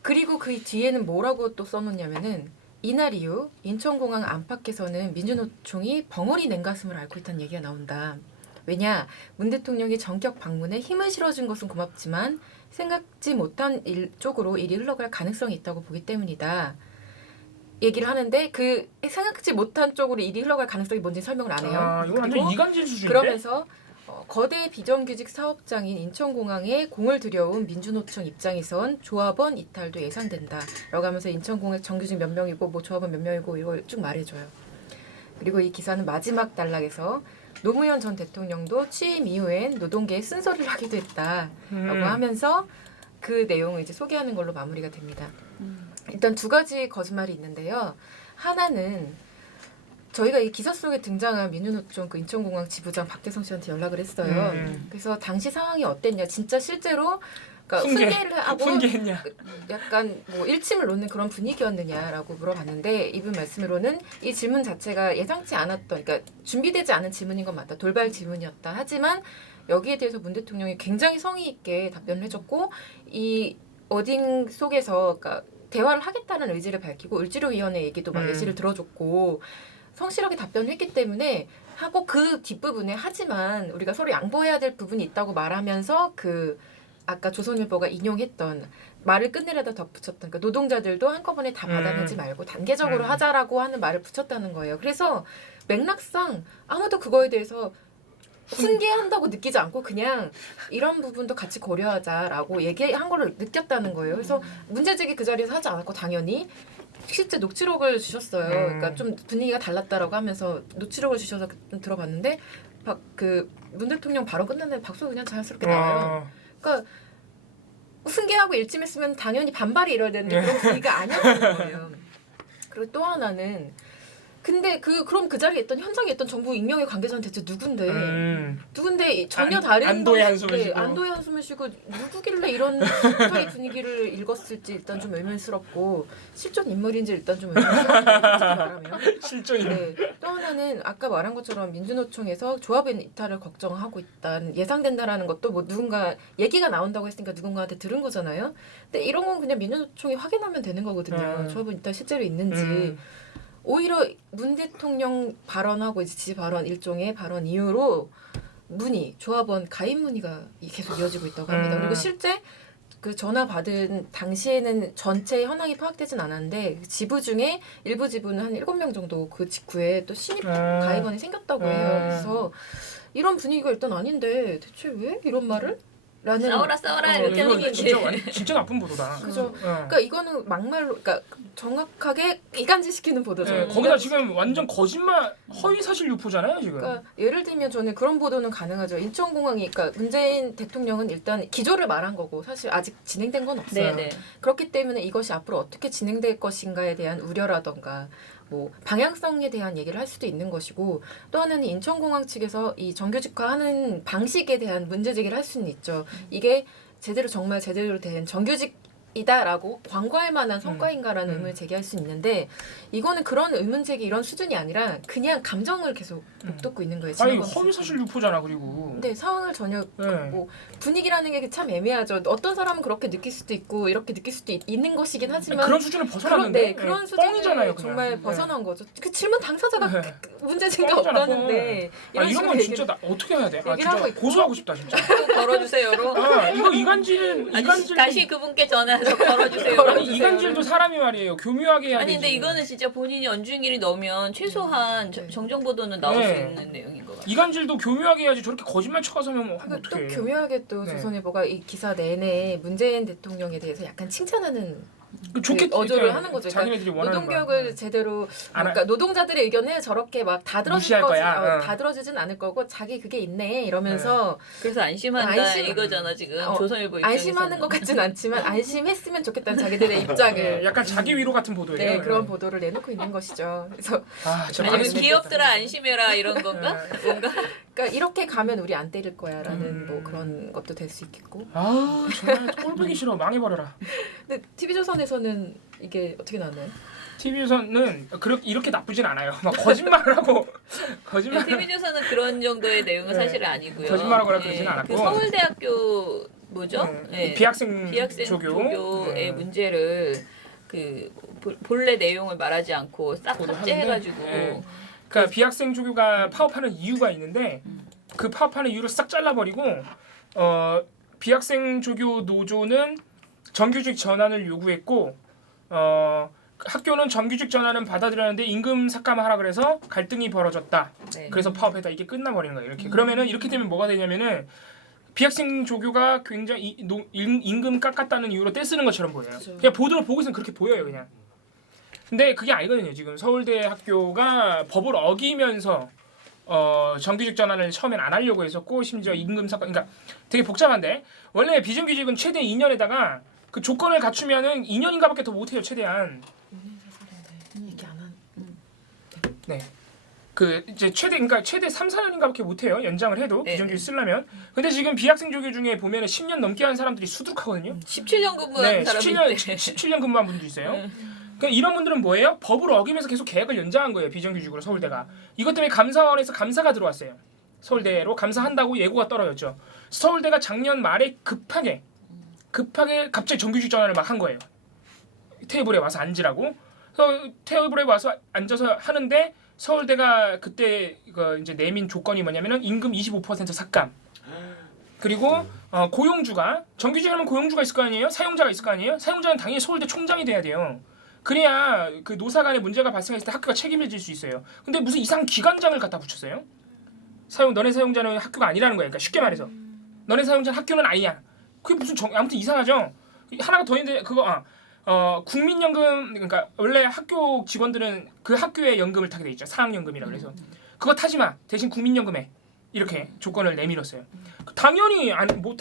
그리고 그 뒤에는 뭐라고 또 써놓냐면은 이날 이후 인천공항 안팎에서는 민주노총이 벙어리 냉가슴을 앓고 있다는 얘기가 나온다. 왜냐, 문 대통령이 전격 방문에 힘을 실어준 것은 고맙지만 생각지 못한 쪽으로 일이 흘러갈 가능성이 있다고 보기 때문이다. 얘기를 하는데 그 생각지 못한 쪽으로 일이 흘러갈 가능성이 뭔지 설명을 안 해요. 이건 완전 그리고 이간질 수준인데. 그러면서 거대 비정규직 사업장인 인천공항에 공을 들여온 민주노총 입장에선 조합원 이탈도 예상된다. 라고 하면서 인천공항 정규직 몇 명이고 뭐 조합원 몇 명이고 이걸 쭉 말해줘요. 그리고 이 기사는 마지막 단락에서 노무현 전 대통령도 취임 이후엔 노동계에 쓴소리를 하기도 했다라고 하면서 그 내용을 이제 소개하는 걸로 마무리가 됩니다. 일단 두 가지 거짓말이 있는데요. 하나는 저희가 이 기사 속에 등장한 민주노총 그 인천공항 지부장 박대성 씨한테 연락을 했어요. 그래서 당시 상황이 어땠냐, 진짜 실제로 그러니까 훈계를 하고 훈계했냐? 약간 뭐 일침을 놓는 그런 분위기였느냐라고 물어봤는데 이분 말씀으로는 이 질문 자체가 예상치 않았던, 그러니까 준비되지 않은 질문인 건 맞다. 돌발 질문이었다. 하지만 여기에 대해서 문 대통령이 굉장히 성의 있게 답변을 해줬고 이 워딩 속에서 그러니까 대화를 하겠다는 의지를 밝히고 을지로위원회 얘기도 막 예시를 들어줬고 성실하게 답변을 했기 때문에 하고 그 뒷부분에 하지만 우리가 서로 양보해야 될 부분이 있다고 말하면서 그 아까 조선일보가 인용했던 말을 끝내려다 덧붙였던 그러니까 노동자들도 한꺼번에 다 받아내지 말고 단계적으로 하자라고 하는 말을 붙였다는 거예요. 그래서 맥락상 아무도 그거에 대해서 훈계한다고 느끼지 않고 그냥 이런 부분도 같이 고려하자라고 얘기한 거를 느꼈다는 거예요. 그래서 문제제기 그 자리에서 하지 않았고 당연히 실제 녹취록을 주셨어요. 그러니까 좀 분위기가 달랐다라고 하면서 녹취록을 주셔서 들어봤는데 그 문 대통령 바로 끝났는데 박수가 그냥 자연스럽게 나와요. 그러니까 훈계하고 일침했으면 당연히 반발이 일어야 되는데 그런 분위기가 아니었던 거예요. 그리고 또 하나는 근데 그럼 그 자리에 있던 현장에 있던 정부 익명의 관계자는 대체 누군데 전혀 다른 안도의 한숨을 쉬고 안도의 한숨을 쉬고 누구길래 이런 스토리 분위기를 읽었을지 일단 좀 의문스럽고 실존 인물인지 일단 좀 의문스럽고 실존 인물. 네. 또 하나는 아까 말한 것처럼 민주노총에서 조합원 이탈을 걱정하고 있다는 예상된다라는 것도 뭐 누군가 얘기가 나온다고 했으니까 누군가한테 들은 거잖아요. 근데 이런 건 그냥 민주노총이 확인하면 되는 거거든요. 조합원 이탈 실제로 있는지. 오히려 문 대통령 발언하고 이제 지 발언 일종의 발언 이후로 조합원 가입 문의가 계속 이어지고 있다고 합니다. 그리고 실제 그 전화 받은 당시에는 전체 현황이 파악되진 않았는데 지부 중에 일부 지부는 한 7명 정도 그 직후에 또 신입 가입원이 생겼다고 해요. 그래서 이런 분위기가 일단 아닌데 대체 왜 이런 말을? 라는 싸워라 이렇게 하는 게 진짜 나쁜 보도다. 그죠. 그러니까 이거는 막말로, 그러니까 정확하게 이간질시키는 보도죠. 거기다 지금 완전 거짓말, 허위 사실 유포잖아요 지금. 그러니까 예를 들면 저는 그런 보도는 가능하죠. 인천공항이, 그러니까 문재인 대통령은 일단 기조를 말한 거고 사실 아직 진행된 건 없어요. 네네. 그렇기 때문에 이것이 앞으로 어떻게 진행될 것인가에 대한 우려라던가 뭐 방향성에 대한 얘기를 할 수도 있는 것이고 또 하나는 인천공항 측에서 이 정규직화하는 방식에 대한 문제 제기를 할 수는 있죠. 이게 정말 제대로 된 정규직이다라고 광고할 만한 성과인가라는 의문을 제기할 수 있는데 이거는 그런 의문 제기 이런 수준이 아니라 그냥 감정을 계속 북돋고 있는 거예요. 아니 허위 사실 유포잖아 그리고. 네, 상황을 전혀 뭐 분위기라는 게 참 애매하죠. 어떤 사람은 그렇게 느낄 수도 있고 이렇게 느낄 수도 있는 것이긴 하지만 그런 수준을 벗어났는데 그런 수준을 뻥이잖아요, 그냥. 정말 벗어난 거죠. 그 질문 당사자가 문제제기가 뻥이잖아, 없다는데 이런 건 진짜 어떻게 해야 돼? 진짜 고소하고 싶다 진짜. 걸어주세요로. 이거 이간질 다시 그분께 전화해서 걸어주세요. 아니 이간질도 사람이 말이에요. 교묘하게 해야 되지. 아니 근데 이거는 진짜 본인이 언중일이 넣으면 최소한 정정 보도는 나올 수 있는 내용인 것 같아요. 이간질도 교묘하게 해야지 저렇게 거짓말 쳐서 하면 뭐 또 어떡해. 교묘하게 또 조선일보가 이 기사 내내 문재인 대통령에 대해서 약간 칭찬하는 좋겠지. 어조를 하는 거죠. 그러니까 자기네들이 원하는 노동개혁을 제대로 안 그러니까 노동자들의 의견을 저렇게 막 다 들어줄 무시할 거지, 거야. 다 들어주진 않을 거고 자기 그게 있네 이러면서 그래서 안심한다 안심- 이거잖아 지금 어, 조선일보 입장에서는. 안심하는 것 같진 않지만 안심했으면 좋겠다는 자기들의 입장을 약간 자기 위로 같은 보도예요. 네 그런 보도를 내놓고 있는 것이죠. 그래서 진짜 아니면 방송- 기업들아 안심해라 이런 건가? 뭔가 그러니까 이렇게 가면 우리 안 때릴 거야라는 음. 뭐 그런 것도 될 수 있겠고. 정말 꼴보기 싫어. 망해버려라. 근데 TV조선에서는 이게 어떻게 나왔나요? TV조선은 이렇게 나쁘진 않아요. 막 거짓말하고 거짓말. TV조선은 그런 정도의 내용은 네. 사실은 아니고요. 거짓말하거나 그러진 않았고. 그 서울대학교 뭐죠? 네. 네. 비학생 조교의 네. 문제를 그 본래 내용을 말하지 않고 싹 보도하는데, 삭제해가지고 네. 그러니까 비학생 조교가 파업하는 이유가 있는데 그 파업하는 이유를 싹 잘라버리고 비학생 조교 노조는 정규직 전환을 요구했고 학교는 정규직 전환은 받아들였는데 임금 삭감하라 그래서 갈등이 벌어졌다. 네. 그래서 파업했다. 이게 끝나버리는 거예요. 이렇게 그러면은 이렇게 되면 뭐가 되냐면은 비학생 조교가 굉장히 임금 깎았다는 이유로 떼쓰는 것처럼 보여요. 그렇죠. 그냥 보도를 보고 있으면 그렇게 보여요, 그냥. 근데 그게 아니거든요. 지금 서울대 학교가 법을 어기면서 정규직 전환을 처음엔 안 하려고 했었고 심지어 임금 삭감, 그러니까 되게 복잡한데 원래 비정규직은 최대 2년에다가 그 조건을 갖추면은 2년인가밖에 더 못해요, 최대한. 얘기 안 한. 네. 그 이제 그러니까 최대 3, 4년인가밖에 못해요. 연장을 해도 네. 비정규직 쓰려면. 근데 지금 비학생 조교 중에 보면은 10년 넘게 한 사람들이 수두룩하거든요. 17년 근무한 네, 사람이 17년 근무한 분도 있어요. 그러니까 이런 분들은 뭐예요? 법을 어기면서 계속 계약을 연장한 거예요. 비정규직으로 서울대가. 이것 때문에 감사원에서 감사가 들어왔어요. 서울대로 감사한다고 예고가 떨어졌죠. 서울대가 작년 말에 급하게 갑자기 정규직 전환을 막 한 거예요. 테이블에 와서 앉으라고. 그래서 테이블에 와서 앉아서 하는데 서울대가 그때 이제 내민 조건이 뭐냐면은 임금 25% 삭감. 그리고 고용주가 정규직하면 고용주가 있을 거 아니에요? 사용자가 있을 거 아니에요? 사용자는 당연히 서울대 총장이 돼야 돼요. 그래야 그 노사 간에 문제가 발생했을 때 학교가 책임을 질 수 있어요. 근데 무슨 이상 기관장을 갖다 붙였어요? 너네 사용자는 학교가 아니라는 거예요. 그러니까 쉽게 말해서 너네 사용자는 학교는 아니야. 그게 무슨 아무튼 이상하죠. 하나가 더 있는데 그거 국민연금, 그러니까 원래 학교 직원들은 그 학교의 연금을 타게 돼 있죠. 사학연금이라고 그래서 그거 타지 마. 대신 국민연금에 이렇게 조건을 내밀었어요. 당연히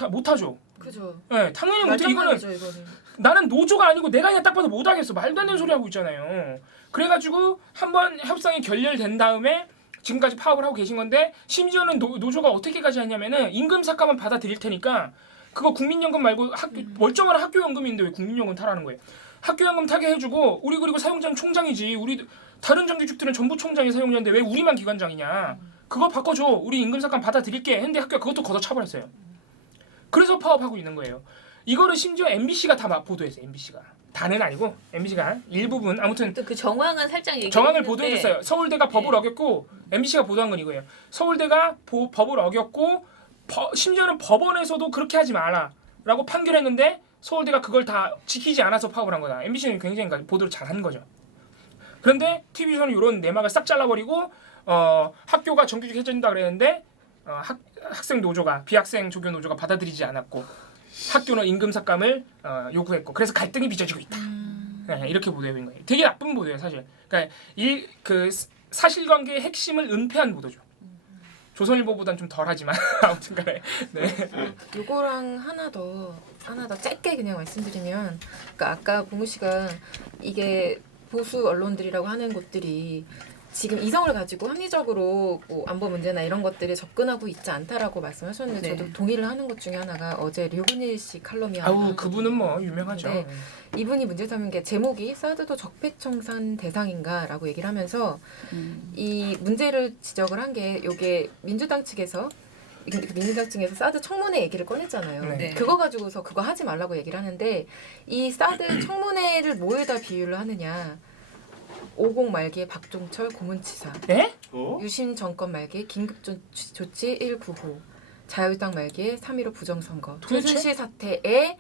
못하죠. 그죠. 네, 당연히 못해. 이거는 이거는. 나는 노조가 아니고 내가 그냥 딱 봐도 못하겠어. 말도 안 되는 소리 하고 있잖아요. 그래가지고 한번 협상이 결렬된 다음에 지금까지 파업을 하고 계신 건데 심지어는 노조가 어떻게까지 했냐면은 임금 삭감은 받아들일 테니까 그거 국민연금 말고 멀쩡한 학교연금인데 왜 국민연금 타라는 거예요. 학교연금 타게 해주고 우리 그리고 사용자는 총장이지. 우리 다른 정규직들은 전부 총장이 사용자인데 왜 우리만 기관장이냐. 그거 바꿔줘. 우리 임금 삭감 받아들일게 했는데 학교가 그것도 걷어차버렸어요. 그래서 파업하고 있는 거예요. 이거를 심지어 MBC가 다 보도했어요. MBC가. 다는 아니고 MBC가 일부분 아무튼 그 정황은 살짝 얘기했는데 정황을 보도해줬어요. 서울대가 법을 어겼고 MBC가 보도한 건 이거예요. 서울대가 법을 어겼고 심지어는 법원에서도 그렇게 하지 마라라고 판결했는데 서울대가 그걸 다 지키지 않아서 파업을 한 거다. MBC는 굉장히 보도를 잘한 거죠. 그런데 TV조선은 이런 내막을 싹 잘라버리고 학교가 정규직 해준다 그랬는데 학생 노조가 비학생 조교 노조가 받아들이지 않았고 학교는 임금 삭감을 요구했고 그래서 갈등이 빚어지고 있다. 네, 이렇게 보도된 거예요. 되게 나쁜 보도예요, 사실. 그러니까 그 사실관계의 핵심을 은폐한 보도죠. 조선일보보단 좀 덜하지만 아무튼간에. 네. 요거랑 하나 더 짧게 그냥 말씀드리면, 그러니까 아까 봉우 씨가 이게 보수 언론들이라고 하는 곳들이 지금 이성을 가지고 합리적으로 뭐 안보 문제나 이런 것들에 접근하고 있지 않다라고 말씀하셨는데 네. 저도 동의를 하는 것 중에 하나가 어제 류근일 씨 칼럼이 아우 그분은 뭐 유명하죠. 네. 이분이 문제 삼은 게 제목이 사드도 적폐청산 대상인가라고 얘기를 하면서 이 문제를 지적을 한 게 요게 민주당 측에서 사드 청문회 얘기를 꺼냈잖아요. 네. 그거 가지고서 그거 하지 말라고 얘기를 하는데 이 사드 청문회를 뭐에다 비유를 하느냐. 50 말기에 박종철 고문치사, 네? 유신 정권 말기에 긴급조치 195, 자유당 말기에 3.15 부정선거, 도대체? 최순실 사태에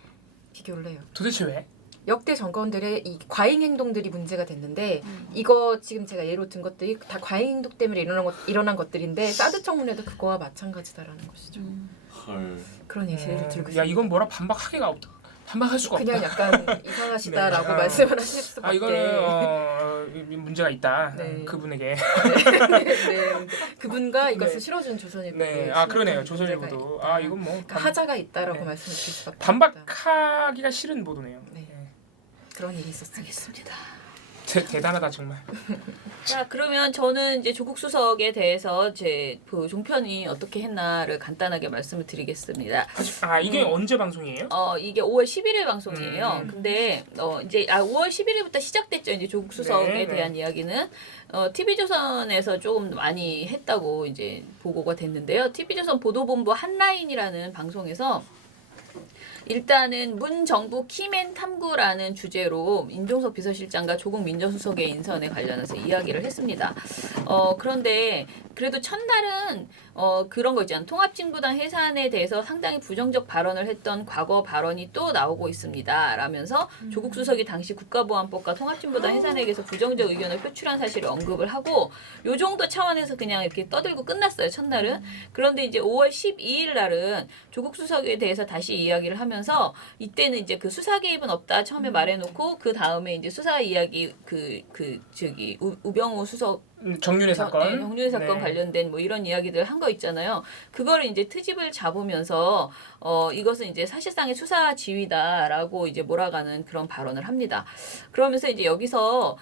비교를 해요. 도대체 왜? 역대 정권들의 이 과잉 행동들이 문제가 됐는데 이거 지금 제가 예로 든 것들이 다 과잉 행동 때문에 일어난 것들인데 사드 청문회도 그거와 마찬가지다라는 것이죠. 헐. 그런 예시를 들고 야 있습니다. 이건 뭐라 반박하기가 없다. 반박할 수가 없다. 그냥 약간 이상하시다라고 네. 말씀을 하실 수밖에. 이거는 문제가 있다. 네. 그분에게. 네. 그분과 이것을 네. 실어준 조선일보. 네. 그러네요. 조선일보도. 이건 뭐 하자가 있다라고 네. 말씀을 드릴 수밖에 없다. 반박하기가 싫은 보도네요. 네. 그런 일이 있었습니다. 대단하다 정말. 자, 그러면 저는 이제 조국 수석에 대해서 제 그 종편이 어떻게 했나를 간단하게 말씀을 드리겠습니다. 이게 언제 방송이에요? 이게 5월 11일 방송이에요. 음. 근데 이제 5월 11일부터 시작됐죠. 이제 조국 수석에 네, 네. 대한 이야기는 TV조선에서 조금 많이 했다고 이제 보고가 됐는데요. TV조선 보도본부 한라인이라는 방송에서 일단은 문 정부 키맨 탐구라는 주제로 임종석 비서실장과 조국 민정수석의 인선에 관련해서 이야기를 했습니다. 그런데 그래도 첫날은 그런 거 있잖아요. 통합진보당 해산에 대해서 상당히 부정적 발언을 했던 과거 발언이 또 나오고 있습니다. 라면서 조국 수석이 당시 국가보안법과 통합진보당 해산에 대해서 부정적 의견을 표출한 사실을 언급을 하고 요 정도 차원에서 그냥 이렇게 떠들고 끝났어요. 첫날은. 그런데 이제 5월 12일 날은 조국 수석에 대해서 다시 이야기를 하면서 이때는 이제 그 수사 개입은 없다 처음에 말해놓고 그 다음에 이제 수사 이야기 우병우 수석 정윤회 사건. 네, 정윤회 사건 네. 관련된 뭐 이런 이야기들 한 거 있잖아요. 그거를 이제 트집을 잡으면서 이것은 이제 사실상의 수사 지휘다라고 이제 몰아가는 그런 발언을 합니다. 그러면서 이제 여기서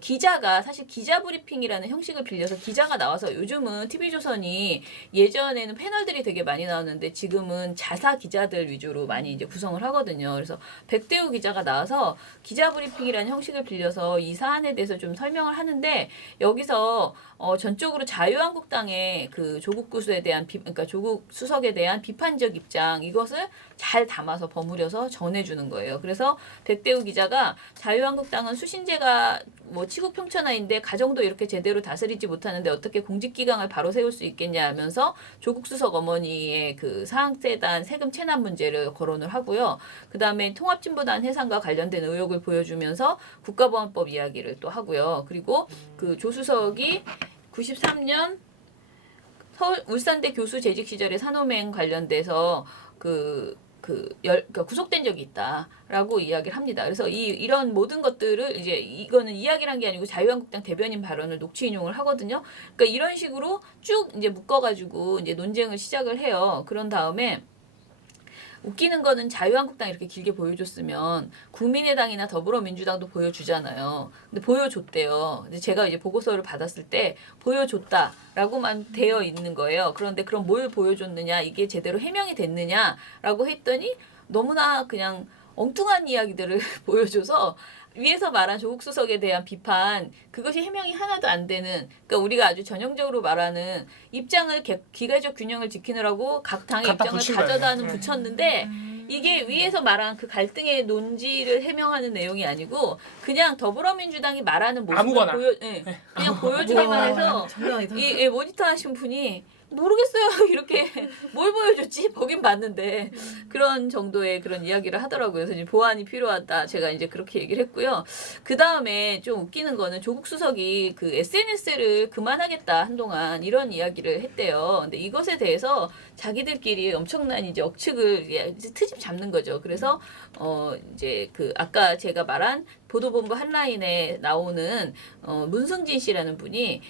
기자가 사실 기자 브리핑이라는 형식을 빌려서 기자가 나와서 요즘은 TV조선이 예전에는 패널들이 되게 많이 나왔는데 지금은 자사 기자들 위주로 많이 이제 구성을 하거든요. 그래서 백대우 기자가 나와서 기자 브리핑이라는 형식을 빌려서 이 사안에 대해서 좀 설명을 하는데 여기서 전적으로 자유한국당의 그 조국 구수에 대한 그러니까 조국 수석에 대한 비판적 입장 이것을 잘 담아서 버무려서 전해주는 거예요. 그래서 백대우 기자가 자유한국당은 수신제가 뭐 치국 평천하인데 가정도 이렇게 제대로 다스리지 못하는데 어떻게 공직기강을 바로 세울 수 있겠냐 하면서 조국 수석 어머니의 그 사항세단 세금 체납 문제를 거론을 하고요. 그 다음에 통합진보단 해산과 관련된 의혹을 보여주면서 국가보안법 이야기를 또 하고요. 그리고 그 조 수석이 93년 울산대 교수 재직 시절에 산호맹 관련돼서 그러니까 구속된 적이 있다라고 이야기를 합니다. 그래서 이런 모든 것들을 이제 이거는 이야기를 한 게 아니고 자유한국당 대변인 발언을 녹취 인용을 하거든요. 그러니까 이런 식으로 쭉 이제 묶어가지고 이제 논쟁을 시작을 해요. 그런 다음에 웃기는 거는 자유한국당 이렇게 길게 보여줬으면 국민의당이나 더불어민주당도 보여주잖아요. 근데 보여줬대요. 근데 제가 이제 보고서를 받았을 때 보여줬다라고만 되어 있는 거예요. 그런데 그럼 뭘 보여줬느냐, 이게 제대로 해명이 됐느냐라고 했더니 너무나 그냥 엉뚱한 이야기들을 보여줘서 위에서 말한 조국 수석에 대한 비판 그것이 해명이 하나도 안 되는 그러니까 우리가 아주 전형적으로 말하는 입장을 기가적 균형을 지키느라고 각 당의 갖다 입장을 붙인 가져다는 거예요. 붙였는데 이게 위에서 말한 그 갈등의 논지를 해명하는 내용이 아니고 그냥 더불어민주당이 말하는 모습을 아무거나. 그냥 보여주기만 해서 장난 아니다. 이 모니터 하신 분이 모르겠어요. 이렇게 뭘 보여줬지? 보긴 봤는데 그런 정도의 그런 이야기를 하더라고요. 그래서 이제 보완이 필요하다. 제가 이제 그렇게 얘기를 했고요. 그 다음에 좀 웃기는 거는 조국 수석이 그 SNS를 그만하겠다 한동안 이런 이야기를 했대요. 근데 이것에 대해서 자기들끼리 엄청난 이제 억측을 이제 트집 잡는 거죠. 그래서 이제 그 아까 제가 말한 보도본부 한라인에 나오는 문승진 씨라는 분이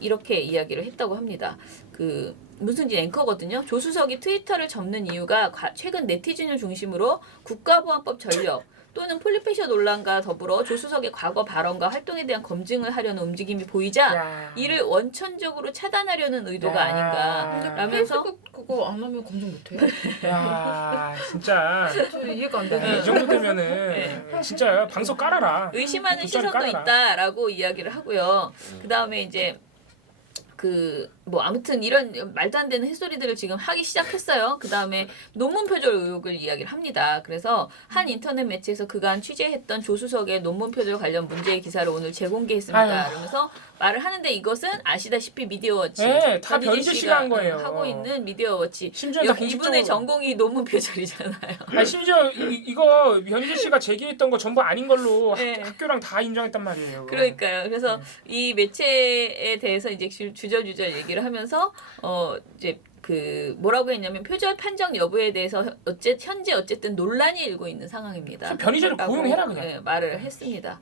이렇게 이야기를 했다고 합니다. 그 문승진 앵커거든요. 조 수석이 트위터를 접는 이유가 최근 네티즌을 중심으로 국가보안법 전력 또는 폴리페셔 논란과 더불어 조 수석의 과거 발언과 활동에 대한 검증을 하려는 움직임이 보이자 야. 이를 원천적으로 차단하려는 의도가 야. 아닌가 라면서 그거 안 하면 검증 못해요? 야, 진짜 저 이해가 안 이 되네. 정도 되면은 진짜 방석 깔아라. 의심하는 돗자리 시선도 깔아라. 있다라고 이야기를 하고요. 그 다음에 이제 뭐 아무튼 이런 말도 안 되는 햇소리들을 지금 하기 시작했어요. 그 다음에 논문 표절 의혹을 이야기를 합니다. 그래서 한 인터넷 매체에서 그간 취재했던 조 수석의 논문 표절 관련 문제의 기사를 오늘 재공개했습니다. 아유. 이러면서 말을 하는데 이것은 아시다시피 미디어워치 네, 다 변희재 변희재 씨가 한 거예요. 하고 있는 미디어워치 심지어 다 이분의 공식적으로. 전공이 논문 표절이잖아요. 아니, 심지어 이거 변희재 씨가 제기했던 거 전부 아닌 걸로 네. 학교랑 다 인정했단 말이에요. 그러니까요. 그래서 이 매체에 대해서 이제 주저주저 얘기를 하면서 이제 그 뭐라고 했냐면 표절 판정 여부에 대해서 현재 어쨌든 논란이 일고 있는 상황입니다. 변희재를 라고, 고용해라 그냥. 예, 말을 했습니다.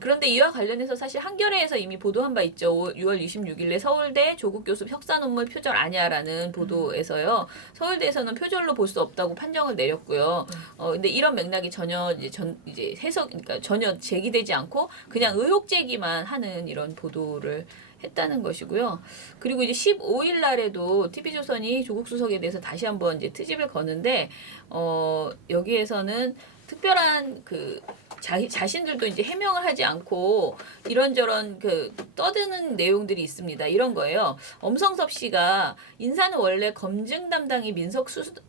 그런데 이와 관련해서 사실 한겨레에서 이미 보도한 바 있죠. 6월 26일에 서울대 조국 교수 석사 논문 표절 아니야라는 보도에서요. 서울대에서는 표절로 볼 수 없다고 판정을 내렸고요. 근데 이런 맥락이 전혀 이제 해석, 그러니까 전혀 제기되지 않고 그냥 의혹 제기만 하는 이런 보도를 했다는 것이고요. 그리고 이제 15일 날에도 TV조선이 조국 수석에 대해서 다시 한번 이제 트집을 거는데 여기에서는 특별한 그 자신들도 이제 해명을 하지 않고 이런저런 그 떠드는 내용들이 있습니다. 이런 거예요. 엄성섭 씨가 인사는 원래 검증 담당이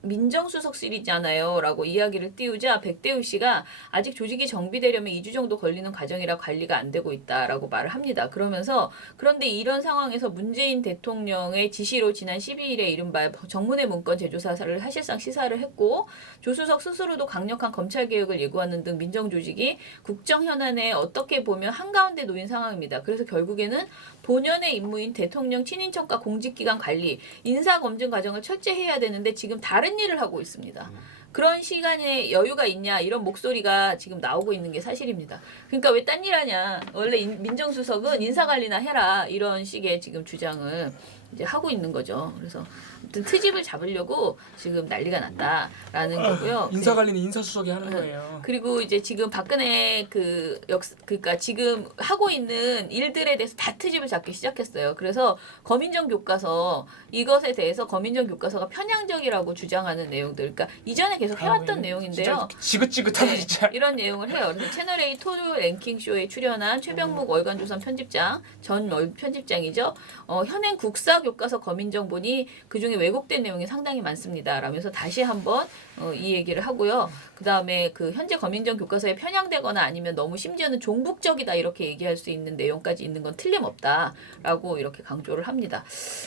민정수석실이잖아요. 라고 이야기를 띄우자 백대우 씨가 아직 조직이 정비되려면 2주 정도 걸리는 과정이라 관리가 안 되고 있다라고 말을 합니다. 그러면서 그런데 이런 상황에서 문재인 대통령의 지시로 지난 12일에 이른바 정문회 문건 재조사를 사실상 시사를 했고 조수석 스스로도 강력한 검찰개혁을 예고하는 등 민정조직이 국정 현안에 어떻게 보면 한가운데 놓인 상황입니다. 그래서 결국에는 본연의 임무인 대통령 친인척과 공직기관 관리, 인사검증 과정을 철저히 해야 되는데 지금 다른 일을 하고 있습니다. 그런 시간에 여유가 있냐 이런 목소리가 지금 나오고 있는 게 사실입니다. 그러니까 왜 딴 일 하냐. 원래 민정수석은 인사관리나 해라. 이런 식의 지금 주장을 이제 하고 있는 거죠. 그래서 아무튼 트집을 잡으려고 지금 난리가 났다라는 거고요. 인사관리는 인사수석이 하는 거예요. 그리고 이제 지금 박근혜 그러니까 지금 하고 있는 일들에 대해서 다 트집을 잡기 시작했어요. 그래서 거민정 교과서 이것에 대해서 거민정 교과서가 편향적이라고 주장하는 내용들, 그러니까 이전에 계속 해왔던 내용인데요. 진짜 지긋지긋하다 진짜. 이런 내용을 해요. 그래서 채널A 토요일 랭킹쇼에 출연한 최병묵 월간조선 편집장, 전 편집장이죠. 현행 국사 교과서 거민정본이 그중에 왜곡된 내용이 상당히 많습니다. 라면서 다시 한번 이 얘기를 하고요. 그 다음에 그 현재 거민정 교과서에 편향되거나 아니면 너무 심지어는 종북적이다 이렇게 얘기할 수 있는 내용까지 있는 건 틀림없다라고 이렇게 강조를 합니다.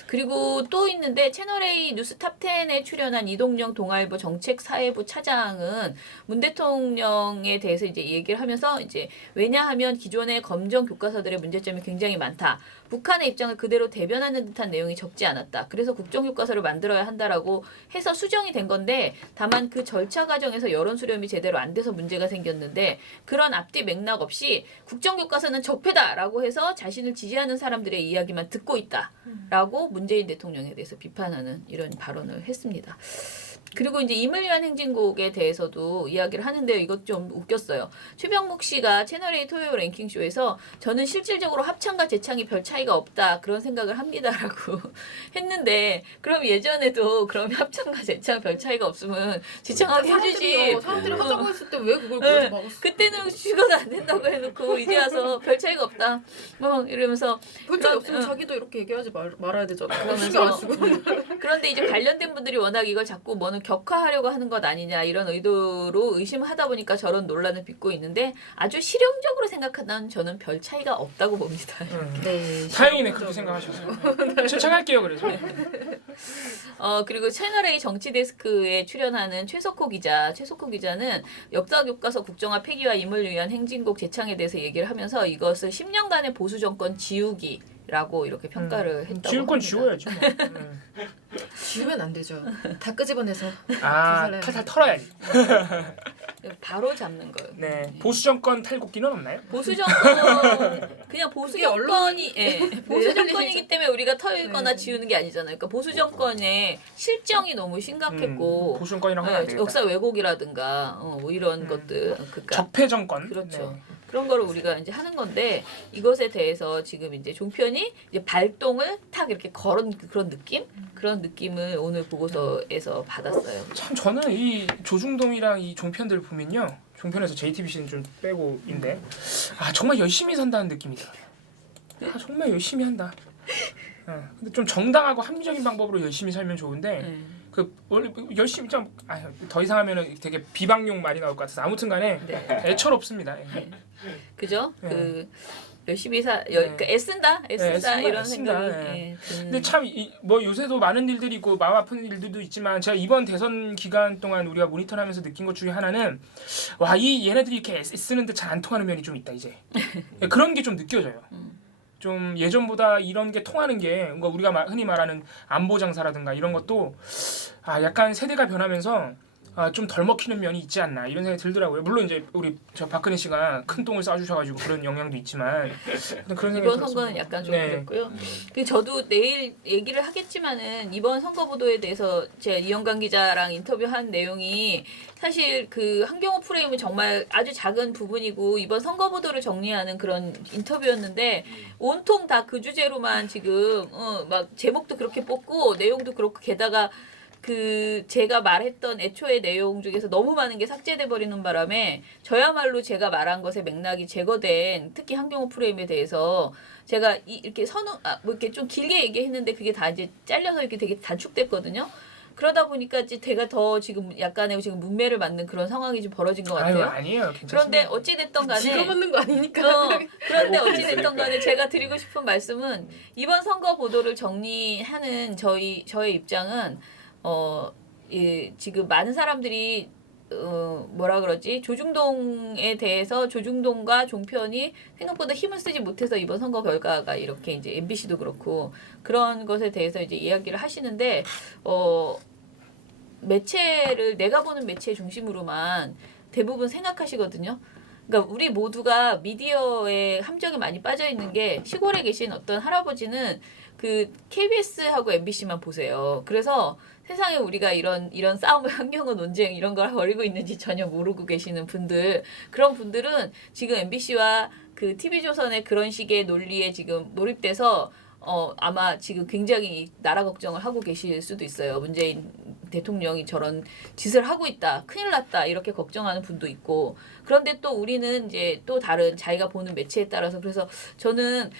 그리고 또 있는데 채널A 뉴스 탑10에 출연한 이동영 동아일보 정책사회부 차장은 문 대통령에 대해서 이제 얘기를 하면서 이제 왜냐하면 기존의 검정 교과서들의 문제점이 굉장히 많다. 북한의 입장을 그대로 대변하는 듯한 내용이 적지 않았다. 그래서 국정교과서를 만들어야 한다라고 해서 수정이 된 건데 다만 그 절차 과정에서 여론 수렴이 제대로 안 돼서 문제가 생겼는데 그런 앞뒤 맥락 없이 국정교과서는 적폐다라고 해서 자신을 지지하는 사람들의 이야기만 듣고 있다라고 문재인 대통령에 대해서 비판하는 이런 발언을 했습니다. 그리고 이제 임을 위한 행진곡에 대해서도 이야기를 하는데요. 이것 좀 웃겼어요. 최병묵 씨가 채널A 토요일 랭킹쇼에서 저는 실질적으로 합창과 재창이 별 차이가 없다 그런 생각을 합니다라고 했는데 그럼 예전에도 그럼 합창과 재창 별 차이가 없으면 지창하게 해주지. 사람들이 하자고 했을 때 왜 그걸 막았어? 그때는 죽어도 안 된다고 해놓고 이제 와서 별 차이가 없다. 뭐 이러면서 별 차이 없으면 자기도 이렇게 얘기하지 말아야 되잖아. 그러면서 그런데 이제 관련된 분들이 워낙 이걸 자꾸 뭐는 격화하려고 하는 것 아니냐 이런 의도로 의심하다 보니까 저런 논란을 빚고 있는데 아주 실용적으로 생각하면 저는 별 차이가 없다고 봅니다. 네. 다행이네 그렇게 생각하셔서. 추천할게요 그래서. 그리고 채널A 정치데스크에 출연하는 최석호 기자는 역사 교과서 국정화 폐기와 임을 위한 행진곡 재창에 대해서 얘기를 하면서 이것을 10년간의 보수 정권 지우기라고 이렇게 평가를 했다고 지울 건 합니다. 지워야지 뭐. 지우면 안 되죠. 다 끄집어내서 탈탈 털어야지. 바로 잡는 거예요. 네. 보수 정권 탈곡기는 없나요? 보수 정권 그냥 보수 그게 정권이 보수 정권이기 때문에 우리가 털거나 네. 지우는 게 아니잖아요. 그러니까 보수 정권의 실정이 너무 심각했고 보수 정권이라고 하면 안 되겠다. 역사 왜곡이라든가 뭐 이런 것들 그러니까 적폐 정권. 그렇죠. 네. 그런 거를 우리가 이제 하는 건데 이것에 대해서 지금 이제 종편이 이제 발동을 탁 이렇게 걸은 그런 느낌을 오늘 보고서에서 받았어요. 참 저는 이 조중동이랑 이 종편들 보면요. 종편에서 JTBC는 좀 빼고인데 정말 열심히 산다는 느낌이 들어요. 정말 열심히 한다. 근데 좀 정당하고 합리적인 방법으로 열심히 살면 좋은데 그 원래 열심히 더 이상 하면은 되게 비방용 말이 나올 것 같아서 아무튼간에 애처롭습니다. 그죠? 네. 그 열심히 그러니까 애쓴다 이런 생각이. 근데 참 뭐 요새도 많은 일들이 있고 마음 아픈 일들도 있지만 제가 이번 대선 기간 동안 우리가 모니터하면서 느낀 것 중에 하나는 얘네들이 이렇게 애쓰는데 잘 안 통하는 면이 좀 있다 이제. 그런 게 좀 느껴져요. 좀 예전보다 이런 게 통하는 게 뭔가 우리가 흔히 말하는 안보 장사라든가 이런 것도 약간 세대가 변하면서 좀 덜 먹히는 면이 있지 않나 이런 생각이 들더라고요. 물론 이제 우리 저 박근혜 씨가 큰 똥을 싸주셔가지고 그런 영향도 있지만 그런 생각이 이번 들었습니다. 선거는 약간 좀 네. 그랬고요. 그 저도 내일 얘기를 하겠지만은 이번 선거 보도에 대해서 제가 이영관 기자랑 인터뷰한 내용이 사실 그 한경호 프레임은 정말 아주 작은 부분이고 이번 선거 보도를 정리하는 그런 인터뷰였는데 온통 다 그 주제로만 지금 막 제목도 그렇게 뽑고 내용도 그렇고 게다가 그 제가 말했던 애초의 내용 중에서 너무 많은 게 삭제돼 버리는 바람에 저야말로 제가 말한 것의 맥락이 제거된 특히 한경호 프레임에 대해서 제가 이렇게 뭐 이렇게 좀 길게 얘기했는데 그게 다 이제 잘려서 이렇게 되게 단축됐거든요. 그러다 보니까 이제 제가 더 지금 약간의 지금 문매를 맞는 그런 상황이 좀 벌어진 것 같아요. 아니에요. 괜찮습니다. 그런데 어찌 됐던 간에 지가 받는 거 아니니까. 그런데 어찌 됐던 간에 제가 드리고 싶은 말씀은 이번 선거 보도를 정리하는 저의 입장은 지금 많은 사람들이 뭐라 그러지? 조중동에 대해서 조중동과 종편이 생각보다 힘을 쓰지 못해서 이번 선거 결과가 이렇게 이제 MBC도 그렇고 그런 것에 대해서 이제 이야기를 하시는데 매체를 내가 보는 매체 중심으로만 대부분 생각하시거든요. 그러니까 우리 모두가 미디어에 함정이 많이 빠져 있는 게 시골에 계신 어떤 할아버지는 그 KBS하고 MBC만 보세요. 그래서 세상에 우리가 이런 싸움을 한경호 논쟁 이런 걸 벌이고 있는지 전혀 모르고 계시는 분들 그런 분들은 지금 MBC와 그 TV조선의 그런 식의 논리에 지금 몰입돼서 아마 지금 굉장히 나라 걱정을 하고 계실 수도 있어요. 문재인 대통령이 저런 짓을 하고 있다. 큰일 났다. 이렇게 걱정하는 분도 있고. 그런데 또 우리는 이제 또 다른 자기가 보는 매체에 따라서 그래서 저는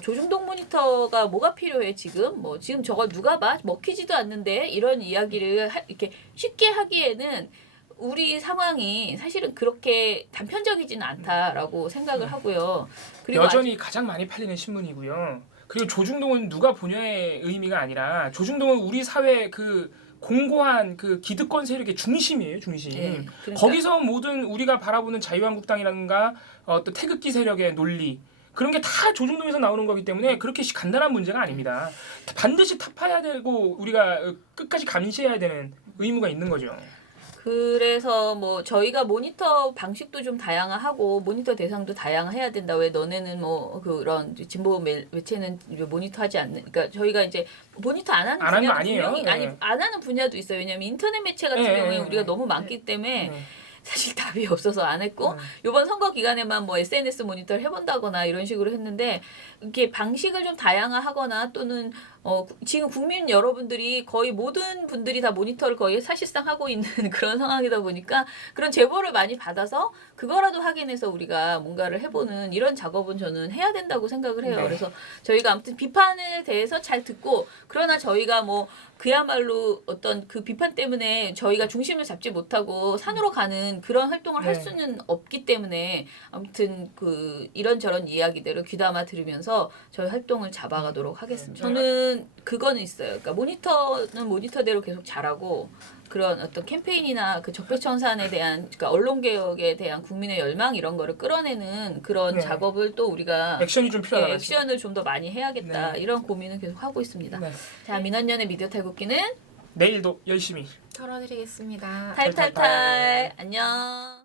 조중동 모니터가 뭐가 필요해 지금? 뭐 지금 저걸 누가 봐? 먹히지도 않는데 이런 이야기를 이렇게 쉽게 하기에는 우리 상황이 사실은 그렇게 단편적이지는 않다라고 생각을 하고요. 그리고 여전히 가장 많이 팔리는 신문이고요. 그리고 조중동은 누가 보냐의 의미가 아니라 조중동은 우리 사회 그 공고한 그 기득권 세력의 중심이에요, 중심. 그러니까. 거기서 모든 우리가 바라보는 자유한국당이라든가 또 태극기 세력의 논리 그런 게 다 조중동에서 나오는 거기 때문에 그렇게 간단한 문제가 아닙니다. 반드시 타파해야 되고 우리가 끝까지 감시해야 되는 의무가 있는 거죠. 그래서 뭐 저희가 모니터 방식도 좀 다양하고 모니터 대상도 다양해야 된다. 왜 너네는 뭐 그런 진보 매체는 모니터하지 않는. 그러니까 저희가 이제 모니터 안 하는 분야도 아니에요. 분명히 네. 안 하는 분야도 있어요. 왜냐하면 인터넷 매체 같은 네, 경우에 네, 우리가 네. 너무 많기 때문에 네. 사실 답이 없어서 안 했고 이번 선거 기간에만 뭐 SNS 모니터를 해본다거나 이런 식으로 했는데 이렇게 방식을 좀 다양화하거나 또는 지금 국민 여러분들이 거의 모든 분들이 다 모니터를 거의 사실상 하고 있는 그런 상황이다 보니까 그런 제보를 많이 받아서 그거라도 확인해서 우리가 뭔가를 해보는 이런 작업은 저는 해야 된다고 생각을 해요. 네. 그래서 저희가 아무튼 비판에 대해서 잘 듣고 그러나 저희가 뭐 그야말로 어떤 그 비판 때문에 저희가 중심을 잡지 못하고 산으로 가는 그런 활동을 할 네. 수는 없기 때문에 아무튼 그 이런저런 이야기들을 귀담아 들으면서 저희 활동을 잡아가도록 하겠습니다. 저는 그거는 있어요. 그러니까 모니터는 모니터대로 계속 잘하고 그런 어떤 캠페인이나 그 적폐청산에 대한 그러니까 언론 개혁에 대한 국민의 열망 이런 거를 끌어내는 그런 네. 작업을 또 우리가 액션이 좀 필요하다. 액션을 좀 더 많이 해야겠다 네. 이런 고민은 계속 하고 있습니다. 네. 자 민원연의 미디어 탈곡기는 내일도 열심히 털어드리겠습니다. 탈탈탈 안녕.